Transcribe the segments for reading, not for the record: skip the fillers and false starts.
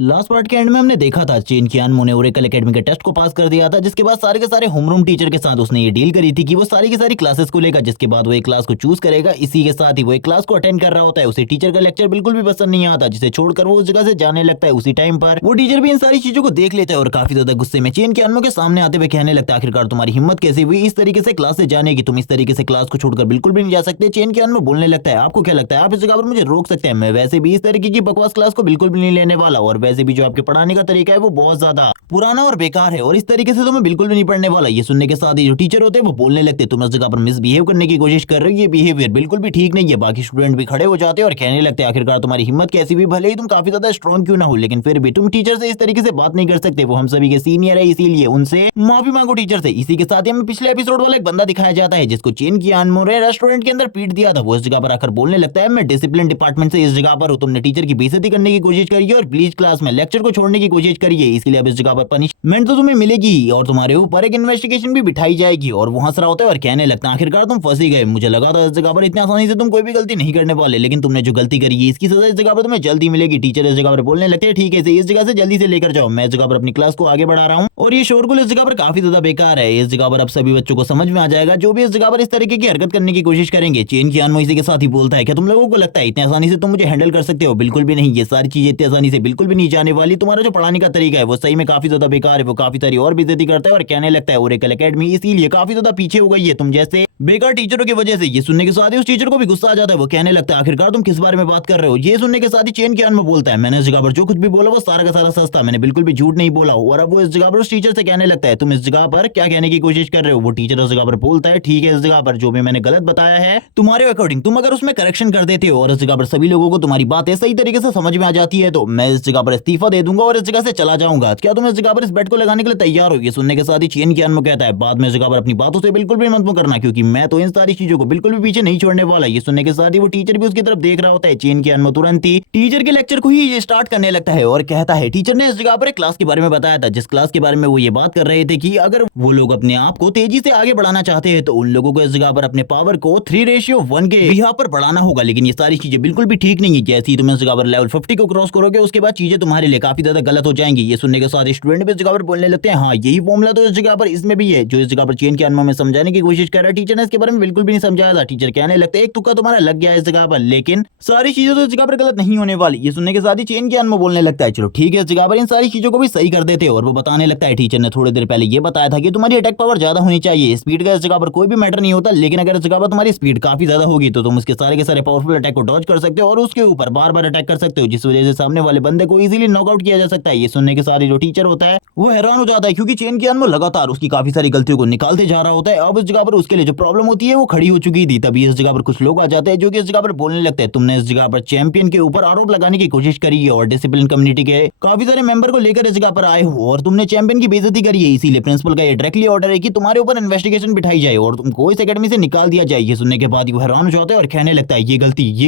Last part के and में हमने देखा था चेन कियानमो ने ओरेकल एकेडमी के टेस्ट को पास कर दिया था, जिसके बाद सारे के सारे होमरूम टीचर के साथ उसने ये डील करी थी कि वो सारी की सारी क्लासेस को लेगा, जिसके बाद वो एक क्लास को चूज करेगा। इसी के साथ ही वो एक क्लास को अटेंड कर रहा होता है। उसे टीचर का लेक्चर बिल्कुल भी पसंद नहीं आता, जिसे छोड़कर वो उस जगह से जाने लगता है। उसी टाइम पर वो टीचर भी इन सारी चीजों को देख लेता है और काफी ज्यादा गुस्से में चेन कियानमो के सामने आते हुए कहने लगता है, आखिरकार तुम्हारी हिम्मत कैसी हुई इस तरीके से क्लास से जाने की? तुम इस तरीके से क्लास को छोड़कर बिल्कुल भी नहीं जा सकते। चेन कियानमो बोलने लगता है, आपको क्या लगता है आप इस जगह पर मुझे रोक सकते हैं? मैं वैसे भी इस तरीके की बकवास क्लास को बिल्कुल भी नहीं लेने वाला, और वैसे भी जो आपके पढ़ाने का तरीका है वो बहुत ज्यादा पुराना और बेकार है, और इस तरीके से तो मैं बिल्कुल भी नहीं पढ़ने वाला। ये सुनने के साथ ही जो टीचर होते हैं वो बोलने लगते, तुम इस जगह पर मिसबिहेव करने की कोशिश कर रहे हो, ये बिहेवियर बिल्कुल भी ठीक नहीं है। बाकी स्टूडेंट भी खड़े हो जाते हैं और कहने लगते हैं, आखिरकार तुम्हारी हिम्मत कैसी भी, भले ही तुम काफी ज्यादा स्ट्रॉन्ग क्यों ना हो, लेकिन फिर भी तुम टीचर से इस तरीके से बात नहीं कर सकते। वो हम सभी के सीनियर है, इसीलिए उनसे माफी मांगो टीचर से। इसी के साथ ही हमें पिछले एपिसोड वाला एक बंदा दिखाया जाता है जिसको चेन कियानमो ने रेस्टोरेंट के अंदर पीट दिया था। वो इस जगह पर आकर बोलने लगता है, मैं डिसिप्लिन डिपार्टमेंट से इस जगह पर हूं, तुमने टीचर की बेइज्जती करने की कोशिश करी है और प्लीज क्लास में लेक्चर को छोड़ने की कोशिश करी है, इसलिए अब इस जगह पर पनिशमेंट तो तुम्हें मिलेगी और तुम्हारे ऊपर एक इन्वेस्टिगेशन भी बिठाई जाएगी। और वो हंस रहा होता है और कहने लगता है, आखिरकार तुम फंस ही गए। मुझे लगा था इस जगह पर इतनी आसानी से तुम कोई भी गलती नहीं करने वाले, लेकिन तुमने जो गलती करी है इसकी सजा इस जगह पर तुम्हें जल्दी मिलेगी। टीचर इस जगह पर बोलने लगते हैं, ठीक है इस जगह से जल्दी से लेकर जाओ, मैं इस जगह पर अपनी क्लास को आगे बढ़ा रहा हूँ। और ये शोरगुल इस जगह पर काफी ज्यादा बेकार है। इस जगह पर अब सभी बच्चों को समझ में आ जाएगा जो भी इस जगह पर इस तरीके की हरकत करने की कोशिश करेंगे। चेन कियानमो इसी के साथ ही बोलता है, क्या तुम लोगों को लगता है इतनी आसानी से तुम मुझे हैंडल कर सकते हो? बिल्कुल भी नहीं, ये सारी चीजें इतनी आसानी से बिल्कुल भी नहीं जाने वाली। तुम्हारा जो पढ़ाने का तरीका है वो सही में काफी ज्यादा बेकार है। वो काफी सारी और बेइज्जती करता है और कहने लगता है, ओरेकल एकेडमी इसीलिए काफी ज्यादा पीछे हो गई है तुम जैसे बेकार टीचरों की वजह से। ये सुनने के साथ ही उस टीचर को भी गुस्सा आ जाता है। वो कहने लगता है, आखिरकार तुम किस बारे में बात कर रहे हो? ये सुनने के साथ ही चेन कियानमो बोलता है, मैंने इस जगह पर जो कुछ भी बोला वो सारा का सारा सच था, मैंने बिल्कुल भी झूठ नहीं बोला। और अब वो इस जगह पर उस टीचर से कहने लगता है, तुम इस जगह पर क्या कहने की कोशिश कर रहे हो? वो टीचर उस जगह पर बोलता है, ठीक है इस जगह पर जो भी मैंने गलत बताया है तुम्हारे अकॉर्डिंग तुम अगर उसमें करेक्शन कर देते हो और इस जगह पर सभी लोगों को तुम्हारी बातें सही तरीके से समझ में आ जाती है, तो मैं इस जगह पर इस्तीफा दे दूंगा और इस जगह से चला जाऊंगा। क्या तुम इस जगह पर इस बेड को लगाने के लिए तैयार हो? ये सुनने के साथ ही चेन कियानमो कहता है, बाद में इस जगह पर अपनी बातों से बिल्कुल भी मत करना, क्योंकि मैं तो इन सारी चीजों को बिल्कुल भी पीछे नहीं छोड़ने वाला। ये सुनने के साथ ही वो टीचर भी उसकी तरफ देख रहा होता है। चेन कियानमो तुरंत ही टीचर के लेक्चर को ही स्टार्ट करने लगता है और कहता है, टीचर ने इस जगह पर एक क्लास के बारे में बताया था, जिस क्लास के बारे में वो ये बात कर रहे थे कि अगर वो लोग अपने आप को तेजी से आगे बढ़ाना चाहते हैं तो उन लोगों को इस जगह पर अपने पावर को 3:1 के बिहाफ पर बढ़ाना होगा। लेकिन ये सारी चीजें बिल्कुल भी ठीक नहीं है। जैसे ही तुम इस जगह पर लेवल 50 को क्रॉस करोगे उसके बाद चीजें तुम्हारे लिए काफी ज्यादा गलत हो जाएंगी। ये सुनने के साथ स्टूडेंट भी इस जगह पर बोलने लगते हैं, हाँ यही फॉर्मूला तो इस जगह पर इसमें भी है जो इस जगह पर चेन कियानमो में समझाने की कोशिश कर रहा है। टीचर ने इसके बारे में बिल्कुल भी नहीं समझाया था। टीचर कहने लगते हैं, एक तुक्का तुम्हारा लग गया है इस जगह पर, लेकिन सारी चीजें तो इस जगह पर गलत नहीं होने वाली। ये सुनने के साथ ही चेन कियानमो बोलने लगता है, चलो ठीक है इस जगह पर इन सारी चीजों को भी सही कर देते। और वो बताने लगता है, टीचर ने थोड़ी देर पहले ये बताया था कि तुम्हारी अटैक पावर ज्यादा होनी चाहिए, स्पीड का इस जगह पर कोई भी मैटर नहीं होता, लेकिन अगर इस जगह पर तुम्हारी स्पीड काफी ज्यादा होगी तो तुम उसके सारे के सारे पावरफुल अटैक को डॉज कर सकते हो और उसके ऊपर बार बार अटैक कर सकते हो, जिस वजह से सामने वाले बंदे को इजीली नॉकआउट किया जा सकता है। ये सुनने के साथ ही जो टीचर होता है वो हैरान हो जाता है, क्योंकि चेन कियानमो लगातार उसकी काफी सारी गलतियों को निकालते जा रहा होता है। अब इस जगह पर उसके लिए जो प्रॉब्लम होती है वो खड़ी हो चुकी थी। तभी इस जगह पर कुछ लोग आ जाते हैं जो कि इस जगह पर बोलने लगते हैं, तुमने इस जगह पर चैंपियन के ऊपर आरोप लगाने की कोशिश करी है और डिसिप्लिन कम्युनिटी के काफी सारे मेंबर को लेकर इस जगह पर आए हो और तुमने चैंपियन की बेइज्जती करी है, इसीलिए प्रिंसिपल का ये डायरेक्टली ऑर्डर है कि तुम्हारे ऊपर इन्वेस्टिगेशन बिठाई जाए और तुमको इस एकेडमी से निकाल दिया जाए। ये सुनने के बाद वो हैरान हो जाता है और कहने लगता है, ये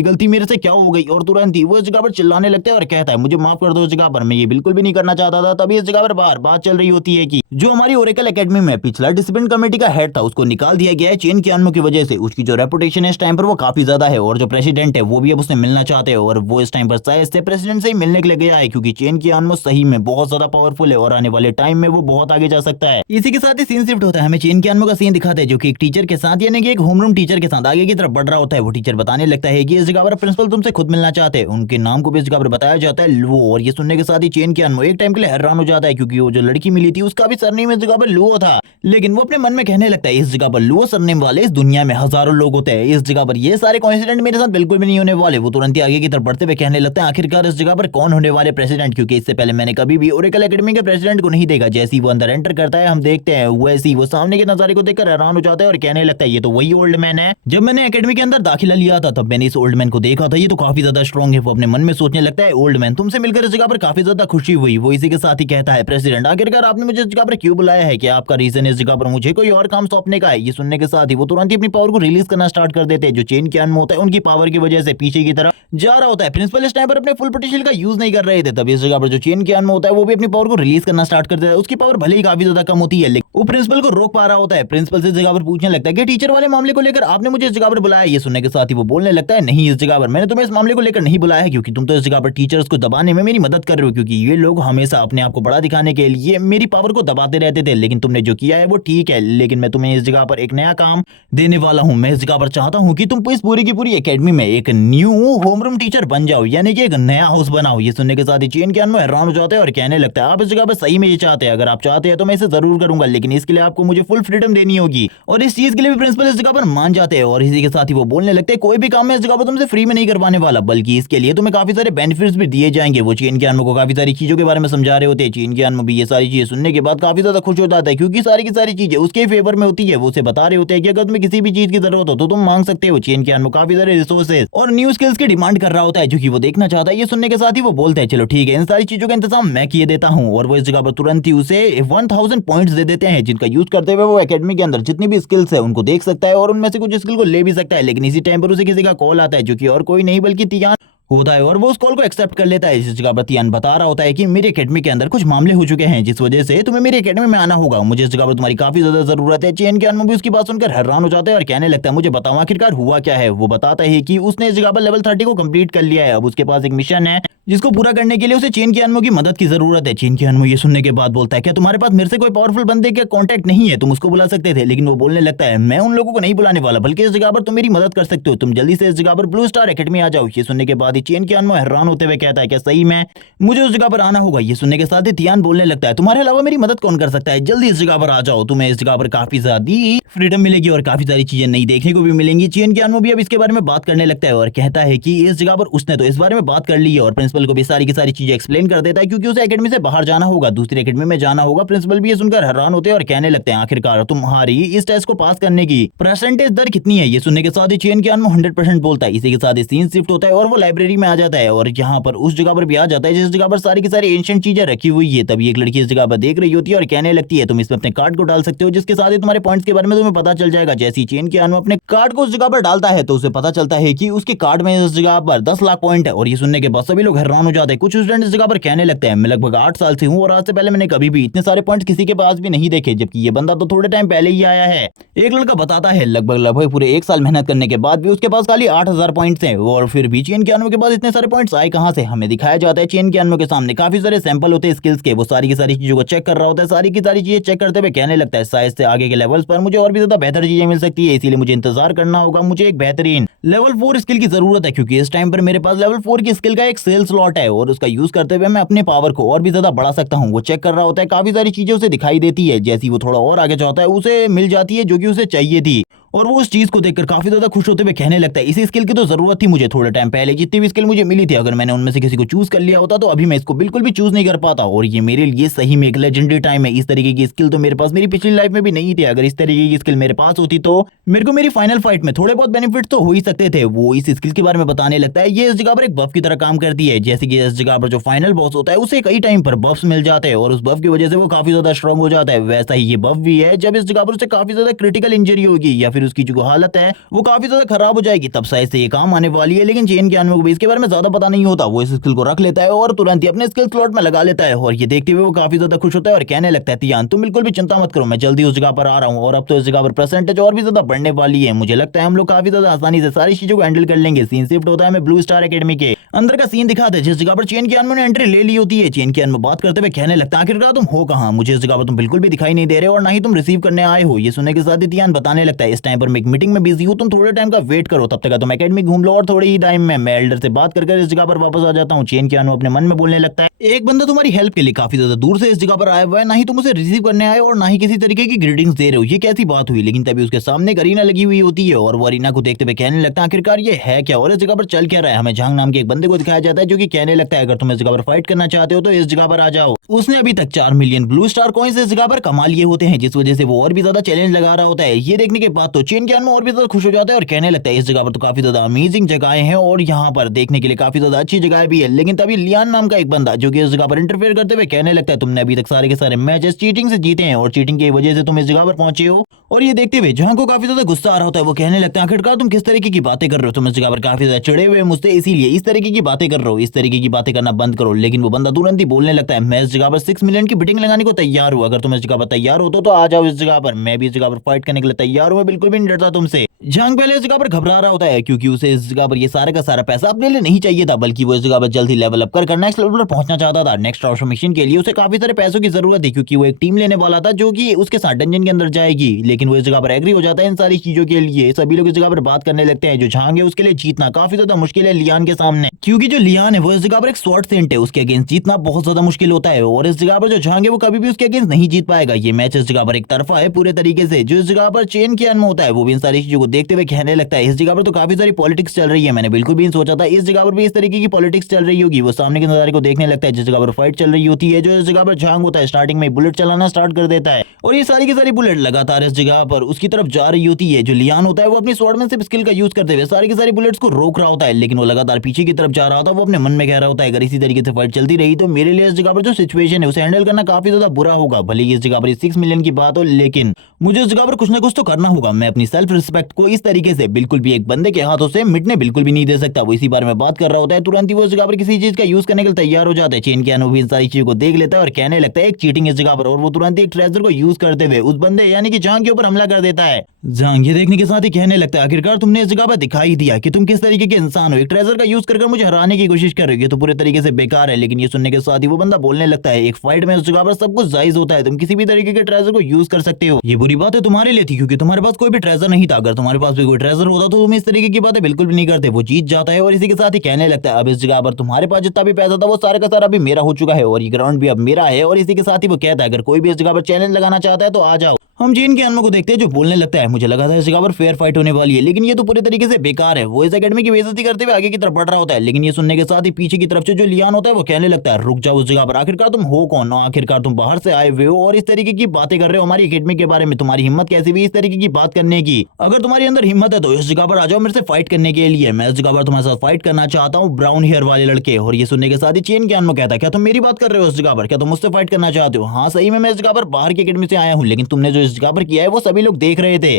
गलती मेरे से क्या हो गई? और तुरंत ही वो इस जगह पर चिल्लाने लगता है और कहता है, मुझे माफ कर दो इस जगह पर, मैं ये बिल्कुल भी नहीं करना चाहता था। तभी इस जगह पर बाहर बात चल रही होती है कि जो हमारी ओरेकल एकेडमी में पिछला डिसिप्लिन कमेटी का हेड था उसको निकाल दिया गया है चेन कियानमो की वजह से। उसकी जो रेपुटेशन है इस टाइम पर वो काफी ज्यादा है और जो प्रेसिडेंट है वो भी अब उससे मिलना चाहते हैं और वो इस टाइम पर शायद से प्रेसिडेंट से ही मिलने के लिए गया है, क्योंकि चेन कियानमो सही में बहुत ज्यादा पावरफुल है और आने वाले टाइम में वो बहुत आगे जा सकता है। इसी के साथ ही सीन शिफ्ट होता है, हमें चेन कियानमो का सीन दिखाते हैं जो कि एक टीचर के साथ यानी कि एक होमरूम टीचर के साथ आगे की तरफ बढ़ रहा होता है। वो टीचर बताने लगता है कि इस जगह पर प्रिंसिपल तुमसे खुद मिलना चाहते हैं। उनके नाम को भी इस जगह पर बताया जाता है लुओ। और ये सुनने के साथ ही चेन कियानमो एक टाइम के लिए हैरान हो जाता है, क्योंकि वो जो लड़की मिली थी उसका भी सरनेम इस जगह पर लुओ था। लेकिन वो अपने मन में कहने लगता है, इस जगह पर लुओ सरनेम वाले इस दुनिया में हजारों लोग होते हैं, इस जगह पर ये सारे कोइंसिडेंट मेरे साथ बिल्कुल भी नहीं होने वाले। वो तुरंत ही आगे की तरफ बढ़ते हुए कहने लगते हैं, आखिरकार इस जगह पर कौन होने वाले प्रेसिडेंट, क्योंकि इससे पहले मैंने कभी भी ओरेकल एकेडमी के प्रेसिडेंट को नहीं देखा। जैसे ही वो अंदर एंटर करता है हम देखते हैं वैसे ही वो सामने के नजारे को देखकर हैरान हो जाता है और कहने लगता है, ये तो वही ओल्ड मैन है जब मैंने एकेडमी के अंदर दाखिला लिया था तब मैंने इस ओल्ड मैन को देखा था, ये तो काफी ज्यादा स्ट्रॉन्ग है। वो अपने मन में सोचने लगता है, ओल्ड मैन तुमसे मिलकर इस जगह पर काफी ज्यादा खुशी हुई। वो इसी के साथ ही कहता है, प्रेसिडेंट आखिरकार आपने मुझे इस जगह पर क्यों बुलाया है? क्या आपका रीजन इस जगह पर मुझे कोई और काम सौंपने का है? ये सुनने के साथ साथ ही वो तुरंत ही अपनी पावर को रिलीज करना स्टार्ट कर देते हैं। जो चेन कैन में होता है उनकी पावर की वजह से पीछे की तरफ जा रहा होता है। प्रिंसिपल इस टाइम पर अपने फुल पोटेंशियल का यूज नहीं कर रहे थे, तभी इस जगह पर जो चेन कैन में होता है वो भी अपनी पावर को रिलीज करना स्टार्ट कर देता है। उसकी पावर भले ही काफी ज्यादा कम होती है लेकिन वो प्रिंसिपल को रोक पा रहा होता है। प्रिंसिपल से इस जगह पर पूछने लगता है कि टीचर वाले मामले को लेकर आपने मुझे इस जगह पर बुलाया। ये सुनने के साथ ही वो बोलने लगता है, नहीं इस जगह पर मैंने तुम्हें इस मामले को लेकर नहीं बुलाया है, क्योंकि तुम तो इस जगह पर टीचर्स को दबाने में मेरी मदद कर रहे हो, क्योंकि ये लोग हमेशा अपने आप को बड़ा दिखाने के लिए मेरी पावर को दबाते रहते थे। लेकिन तुमने जो किया है वो ठीक है, लेकिन मैं तुम्हें इस जगह पर एक नया काम देने वाला हूं। मैं इस जगह पर चाहता हूं कि तुम इस पूरी की पूरी एकेडमी में एक न्यू होमरूम टीचर बन जाओ, यानी कि एक नया हाउस बनाओ। ये सुनने के साथ ही चेन कैन में हैरान हो जाते हैं और कहने लगता है, आप इस जगह पर सही में ये चाहते हैं? अगर आप चाहते हैं तो मैं इसे जरूर करूंगा, लेकिन इसके लिए आपको मुझे फुल फ्रीडम देनी होगी। और इस चीज के लिए भी प्रिंसिपल इस जगह पर मान जाते हैं और इसी के साथ ही वो बोलने लगते हैं, कोई भी काम मैं इस जगह पर तुमसे फ्री में नहीं करवाने वाला, बल्कि इसके लिए तुम्हें काफी सारे बेनिफिट्स भी दिए जाएंगे। वो चेन कैन को काफी सारी चीजों के बारे में समझा रहे होते हैं। चेन कैन भी ये सारी चीजें सुनने के बाद काफी ज्यादा खुश हो जाता है, क्योंकि सारी की सारी चीजें उसके फेवर में होती है। वो उसे बता रहे होते हैं कि अगर तुम्हें किसी भी चीज की जरूरत हो तो तुम मांग सकते हो। चेन कैन काफी सारे रिसोर्सेज और न्यू स्किल्स की डिमांड कर रहा होता है, जो कि वो देखना चाहता है। ये सुनने के साथ ही वो बोलते हैं, चलो ठीक है, इन सारी चीजों का इंतजाम मैं किए देता हूँ। और वो इस जगह पर तुरंत ही उसे 1000 पॉइंट्स दे देते हैं, जिनका यूज करते हुए वो एकेडमी के अंदर जितनी भी स्किल्स है उनको देख सकता है और उनमें से कुछ स्किल को ले भी सकता है। लेकिन इसी टाइम पर उसे किसी का कॉल आता है, जो कि और कोई नहीं बल्कि तियान होता है, और वो उस कॉल को एक्सेप्ट कर लेता है। इस जगह पर तियान बता रहा होता है कि मेरी एकेडमी के अंदर कुछ मामले हो चुके हैं, जिस वजह से तुम्हें मेरी एकेडमी में आना होगा। मुझे इस जगह पर तुम्हारी काफी ज्यादा जरूरत है। चेन कैन भी उसकी बात सुनकर हैरान हो जाता है और कहने लगता है, मुझे बताओ आखिरकार हुआ क्या है। वो बताता है कि उसने इस जगह पर लेवल 30 को कंप्लीट कर लिया है। अब उसके पास एक मिशन है जिसको पूरा करने के लिए उसे चेन कैन की मदद की जरूरत है। चेन कैन ये सुनने के बाद बोलता है, क्या तुम्हारे पास मेरे से कोई पावरफुल बंदे का कांटेक्ट नहीं है? तुम उसको बुला सकते थे। लेकिन वो बोलने लगता है, मैं उन लोगों को नहीं बुलाने वाला, बल्कि इस जगह पर तुम मेरी मदद कर सकते हो। तुम जल्दी से इस जगह पर ब्लू स्टार एकेडमी आ जाओ। ये सुनने के बाद ही चेन कैन हैरान होते हुए कहता है, क्या सही में मुझे उस जगह पर आना होगा? ये सुनने के साथ ही तियान बोलने लगता है, तुम्हारे अलावा मेरी मदद कौन कर सकता है? जल्दी इस जगह पर आ जाओ, तुम्हें इस जगह पर काफी ज्यादा फ्रीडम मिलेगी और काफी सारी चीजें नई देखने को भी मिलेंगी। चेन कैन भी अब इसके बारे में बात करने लगता है और कहता है कि इस जगह पर उसने तो इस बारे में बात कर ली है और प्रिंसिपल को भी सारी की सारी चीजें एक्सप्लेन कर देता है, क्योंकि उसे एकेडमी से बाहर जाना होगा, दूसरी एकेडमी में जाना होगा। प्रिंसिपल भी ये सुनकर हैरान होते हैं और कहने लगते हैं, आखिरकार तुम्हारी इस टेस्ट को पास करने की परसेंटेज दर कितनी है? ये सुनने के साथ ही चेन कैन 100% बोलता है। इसी के साथ ही सीन शिफ्ट होता है और वो लाइब्रेरी में आ जाता है और यहाँ पर उस जगह पर भी आ जाता है जिस जगह पर सारी की सारी एंशिएंट चीजें रखी हुई है। तभी एक लड़की इस जगह पर देख रही होती है और कहने लगती है, तुम इसमें अपने कार्ड को डाल सकते हो, जिसके साथ ही तुम्हारे पॉइंट्स के बारे में तुम्हें पता चल जाएगा। जैसी चेन कैन अपने कार्ड को उस जगह पर डालता है तो उसे पता चलता है कि उसके कार्ड में इस जगह पर 10 लाख पॉइंट है। और ये सुनने के बाद सभी लोग हैरान हो जाते हैं। कुछ स्टूडेंट इस जगह पर कहने लगते हैं, मैं लगभग 8 साल से हूँ और आज से पहले मैंने कभी भी इतने सारे पॉइंट्स किसी के पास भी नहीं देखे, जबकि ये बंदा तो थोड़े टाइम पहले ही आया है। एक लड़का बताता है, लगभग पूरे 1 साल मेहनत करने के बाद भी उसके पास खाली 8000 पॉइंट्स हैं, और फिर भी चेन कैन के पास इतने सारे पॉइंट्स आए कहां से? हमें दिखाया जाता है चेन कैन के सामने काफी सारे सैंपल होते हैं स्किल्स के। वो सारी की सारी चीजों को चेक कर रहा होता है। सारी की सारी चीजें चेक करते हुए कहने लगता है, शायद से आगे के लेवल्स पर मुझे और भी ज्यादा बेहतर चीजें मिल सकती है, इसीलिए मुझे इंतजार करना होगा। मुझे एक बेहतरीन लेवल 4 स्किल की जरूरत है, क्योंकि इस टाइम पर मेरे पास लेवल 4 की स्किल का एक सेल स्लॉट है और उसका यूज करते हुए मैं अपने पावर को और भी ज्यादा बढ़ा सकता हूँ। वो चेक कर रहा होता है, काफी सारी चीजें उसे दिखाई देती है। जैसी वो थोड़ा और आगे चाहता है उसे मिल जाती है जो कि उसे चाहिए थी, और वो उस चीज को देखकर काफी ज्यादा खुश होते हुए कहने लगता है, इसी स्किल की तो जरूरत थी मुझे थोड़े टाइम पहले। जितनी भी स्किल मुझे मिली थी, अगर मैंने उनमें से किसी को चूज कर लिया होता तो अभी मैं इसको बिल्कुल भी चूज नहीं कर पाता, और ये मेरे लिए सही में एक लेजेंडरी टाइम है। इस तरीके की स्किल तो मेरे पास मेरी पिछली लाइफ में भी नहीं थी। अगर इस तरीके की स्किल मेरे पास होती तो मेरे को मेरी फाइनल फाइट में थोड़े बहुत बेनिफिट तो हो ही सकते थे। वो इस स्किल के बारे में बताने लगता है। ये इस जगह पर एक बफ की तरह काम करती है, जैसे कि इस जगह पर जो फाइनल बॉस होता है उसे कई टाइम पर बफ्स मिल जाते हैं और उस बफ की वजह से वो काफी ज्यादा स्ट्रांग हो जाता है। वैसा ही ये बफ भी है, जब इस जगह पर उसे काफी ज्यादा क्रिटिकल इंजरी होगी या फिर उसकी जो हालत है वो काफी ज्यादा खराब हो जाएगी, तब शायद से ये काम आने वाली है। लेकिन चेन कैन को भी इसके बारे में ज्यादा पता नहीं होता। वो इस स्किल को रख लेता है और तुरंत ही अपने स्किल स्लॉट में लगा लेता है, और ये देखते हुए वो काफी ज्यादा खुश होता है और कहने लगता है, तियान तुम बिल्कुल भी चिंता मत करो, मैं जल्दी उस जगह पर आ रहा हूँ, और अब तो इस जगह पर परसेंटेज और भी ज्यादा बढ़ने वाली है। मुझे लगता है हम लोग काफी ज्यादा आसानी से सारी चीजों को हैंडल कर लेंगे। सीन शिफ्ट होता है, मैं ब्लू स्टार एकेडमी के अंदर का सीन दिखाते हैं, जिस जगह पर चेन कैन ने एंट्री ले ली होती है। चेन कैन बात करते हुए कहने लगता है, आखिरकार तुम हो कहाँ? मुझे इस जगह पर तुम बिल्कुल भी दिखाई नहीं दे रहे और ना ही तुम रिसीव करने आए हो। ये सुनने के साथ ही तियान बताने लगता है, इस टाइम पर मैं एक मीटिंग में बिजी हूँ, तुम थोड़े टाइम का वेट करो, तब तक तुम एकेडमी घूम लो और थोड़ी ही टाइम में मैं एल्डर से बात कर इस जगह पर वापस आ जाता हूँ। चेन कैन अपने मन में बोलने लगता है, एक बंदा तुम्हारी हेल्प के लिए काफी ज्यादा दूर से इस जगह पर आया हुआ है, ना ही तुम उसे रिसीव करने आए और ना ही किसी तरीके की ग्रीटिंग्स दे रहे हो, ये कैसी बात हुई? लेकिन तभी उसके सामने अरीना लगी हुई होती है और वो अरीना को देखते हुए कहने लगता है, आखिरकार ये है क्या और इस जगह पर चल क्या रहा है? हमें झांग नाम के एक बंदे को दिखाया जाता है जो कि कहने लगता है, अगर तुम इस जगह पर फाइट करना चाहते हो तो इस जगह पर आ जाओ। उसने अभी तक 4 मिलियन ब्लू स्टार कॉइंस इस जगह पर कमा लिए होते हैं, जिस वजह से वो और भी ज्यादा चैलेंज लगा रहा होता है। ये देखने के बाद तो चेन कियान और भी ज्यादा खुश हो जाता है और कहने लगता है इस जगह पर तो काफी ज्यादा अमेजिंग जगहें हैं और यहाँ पर देखने के लिए काफी ज्यादा अच्छी जगह भी है। लेकिन तभी लियान नाम का एक बंदा जो कि इस जगह पर इंटरफेयर करते हुए कहने लगता है तुमने अभी तक सारे के सारे मैचेस चीटिंग से जीते हैं और चीटिंग की वजह से तुम इस जगह पर पहुंचे हो। और ये देखते हुए जहां को काफी ज्यादा गुस्सा आ रहा होता है, वो कहने लगता है आखिरकार तुम किस तरीके की बातें कर रहे हो, तुम इस जगह पर काफी ज्यादा चिड़े हुए मुझसे, इसीलिए इस तरीके की बातें कर रहे हो, इस तरीके की बातें करना बंद करो। लेकिन वो बंदा तुरंत ही बोलने लगता है मैं इस जगह पर 6 मिलियन की बिडिंग लगाने को तैयार हूँ, अगर तुम इस जगह पर तैयार हो तो आ जाओ इस जगह पर, मैं भी इस जगह पर फाइट करने के लिए तैयार हूँ, मैं बिल्कुल भी नहीं डरता तुमसे। जंग पहले इस जगह पर घबरा रहा होता है क्योंकि उसे इस जगह पर ये सारा का सारा पैसा अपने लिए नहीं चाहिए था, बल्कि वो इस जगह पर जल्दी लेवल अप कर नेक्स्ट लेवल पर पहुंचना चाहता था। नेक्स्ट ट्रांसफॉर्मेशन के लिए उसे काफी सारे पैसों की जरूरत है क्योंकि वो एक टीम लेने वाला था जो कि उसके साथ डंजन के अंदर जाएगी। लेकिन वो इस जगह पर एग्री हो जाता है इन सारी चीजों के लिए। सभी लोग इस जगह पर बात करने लगते हैं जो झांग है उसके लिए जीतना काफी ज्यादा मुश्किल है लियान के सामने, क्योंकि जो लियान है वो इस जगह पर एक स्वॉर्ड सेंट है, उसके अगेंस्ट जीतना बहुत ज्यादा मुश्किल होता है और इस जगह पर जो झांग है वो कभी भी उसके अगेंस्ट नहीं जीत पाएगा। ये मैच इस जगह पर एक तरफा है पूरे तरीके से। जो इस जगह पर चेन कियान में होता है वो भी इन सारी चीजों को देखते हुए कहने लगता है इस जगह पर तो काफी सारी पॉलिटिक्स चल रही है, मैंने बिल्कुल भी नहीं सोचा था इस जगह पर भी इस तरीके की पॉलिटिक्स चल रही होगी। वो सामने के नजारे को देखने लगता है जिस जगह पर फाइट चल रही होती है। जो इस जगह पर झांग होता है स्टार्टिंग में बुलेट चलाना स्टार्ट कर देता है और ये सारी की सारी बुलेट लगातार इस जगह पर उसकी तरफ जा रही होती है। जो लियान होता है वो अपनी स्वॉर्डमैनशिप स्किल का यूज करते हुए सारी की सारी बुलेट्स को रोक रहा होता है, लेकिन वो लगातार पीछे की तरफ जा रहा होता है। वो अपने मन में कह रहा होता है अगर इसी तरीके से फाइट चलती रही तो मेरे लिए इस जगह पर जो सिचुएशन है उसे हैंडल करना काफी ज्यादा बुरा होगा। भले ही इस जगह पर 6 मिलियन की बात हो, लेकिन मुझे इस जगह पर कुछ ना कुछ तो करना होगा। मैं अपनी सेल्फ रिस्पेक्ट को इस तरीके से बिल्कुल भी एक बंदे के हाथों से मिटने बिल्कुल भी नहीं दे सकता। वो इसी बारे में बात कर रहा होता है, तुरंत ही वो इस जगह पर किसी चीज का यूज करने के लिए तैयार हो जाता है। चेन कियान भी इन सारी चीजों को देख लेता है और कहने लगता है एक चीटिंग इस जगह पर, और वो तुरंत ही एक ट्रेजर को यूज करते हुए उस बंदे यानी कि झांग के ऊपर हमला कर देता है। झांग ये देखने के साथ ही कहने लगता है आखिरकार तुमने इस जगह पर दिखाई दिया कि तुम किस तरीके के इंसान हो, एक ट्रेजर का यूज कर मुझे हराने की कोशिश कर रहे हो, ये तो पूरे तरीके से बेकार है। लेकिन ये सुनने के साथ ही वो बंदा बोलने लगता है एक फाइट में इस जगह पर सब कुछ जायज होता है, तुम किसी भी तरीके के ट्रेजर को यूज कर सकते हो। ये बुरी बात है तुम्हारे लिए थी क्योंकि तुम्हारे पास कोई भी ट्रेजर नहीं था, अगर तुम्हारे पास भी कोई ट्रेजर होता तो तुम इस तरीके की बातें बिल्कुल भी नहीं करते। वो जीत जाता है और इसी के साथ ही कहने लगता है अब इस जगह पर तुम्हारे पास जितना भी पैसा था वो सारा का सारा भी मेरा हो चुका है और ये ग्राउंड भी अब मेरा है। और इसी के साथ ही वो कहता है अगर कोई भी इस जगह पर चैलेंज लगाना चाहता है तो आ जाओ। हम चेन कियान को देखते हैं जो बोलने लगता है मुझे लगा था इस जगह पर फेयर फाइट होने वाली है, लेकिन ये तो पूरे तरीके से बेकार है। वो इस एकेडमी की बेइज्जती करते हुए आगे की तरफ बढ़ रहा होता है, लेकिन ये सुनने के साथ ही पीछे की तरफ से जो लियान होता है वो कहने लगता है रुक जाओ उस जगह पर, आखिरकार तुम हो कौन, आखिरकार तुम बाहर से आए हुए हो और इस तरीके की बातें कर रहे हो हमारी एकेडमी के बारे में, तुम्हारी हिम्मत कैसी हुई इस तरीके की बात करने की। अगर तुम्हारी अंदर हिम्मत है तो इस जगह पर आ जाओ मेरे से फाइट करने के लिए, मैं इस जगह पर तुम्हारे साथ फाइट करना चाहता हूँ ब्राउन हेयर वाले लड़के। और ये सुनने के साथ ही चेन कियान कहता है क्या तुम मेरी बात कर रहे हो इस जगह पर, क्या तुम मुझसे फाइट करना चाहते हो? हाँ सही में मैं इस जगह पर बाहर की एकेडमी से आया हूँ, लेकिन तुमने जो इस जगह पर किया है वो सभी लोग देख रहे थे।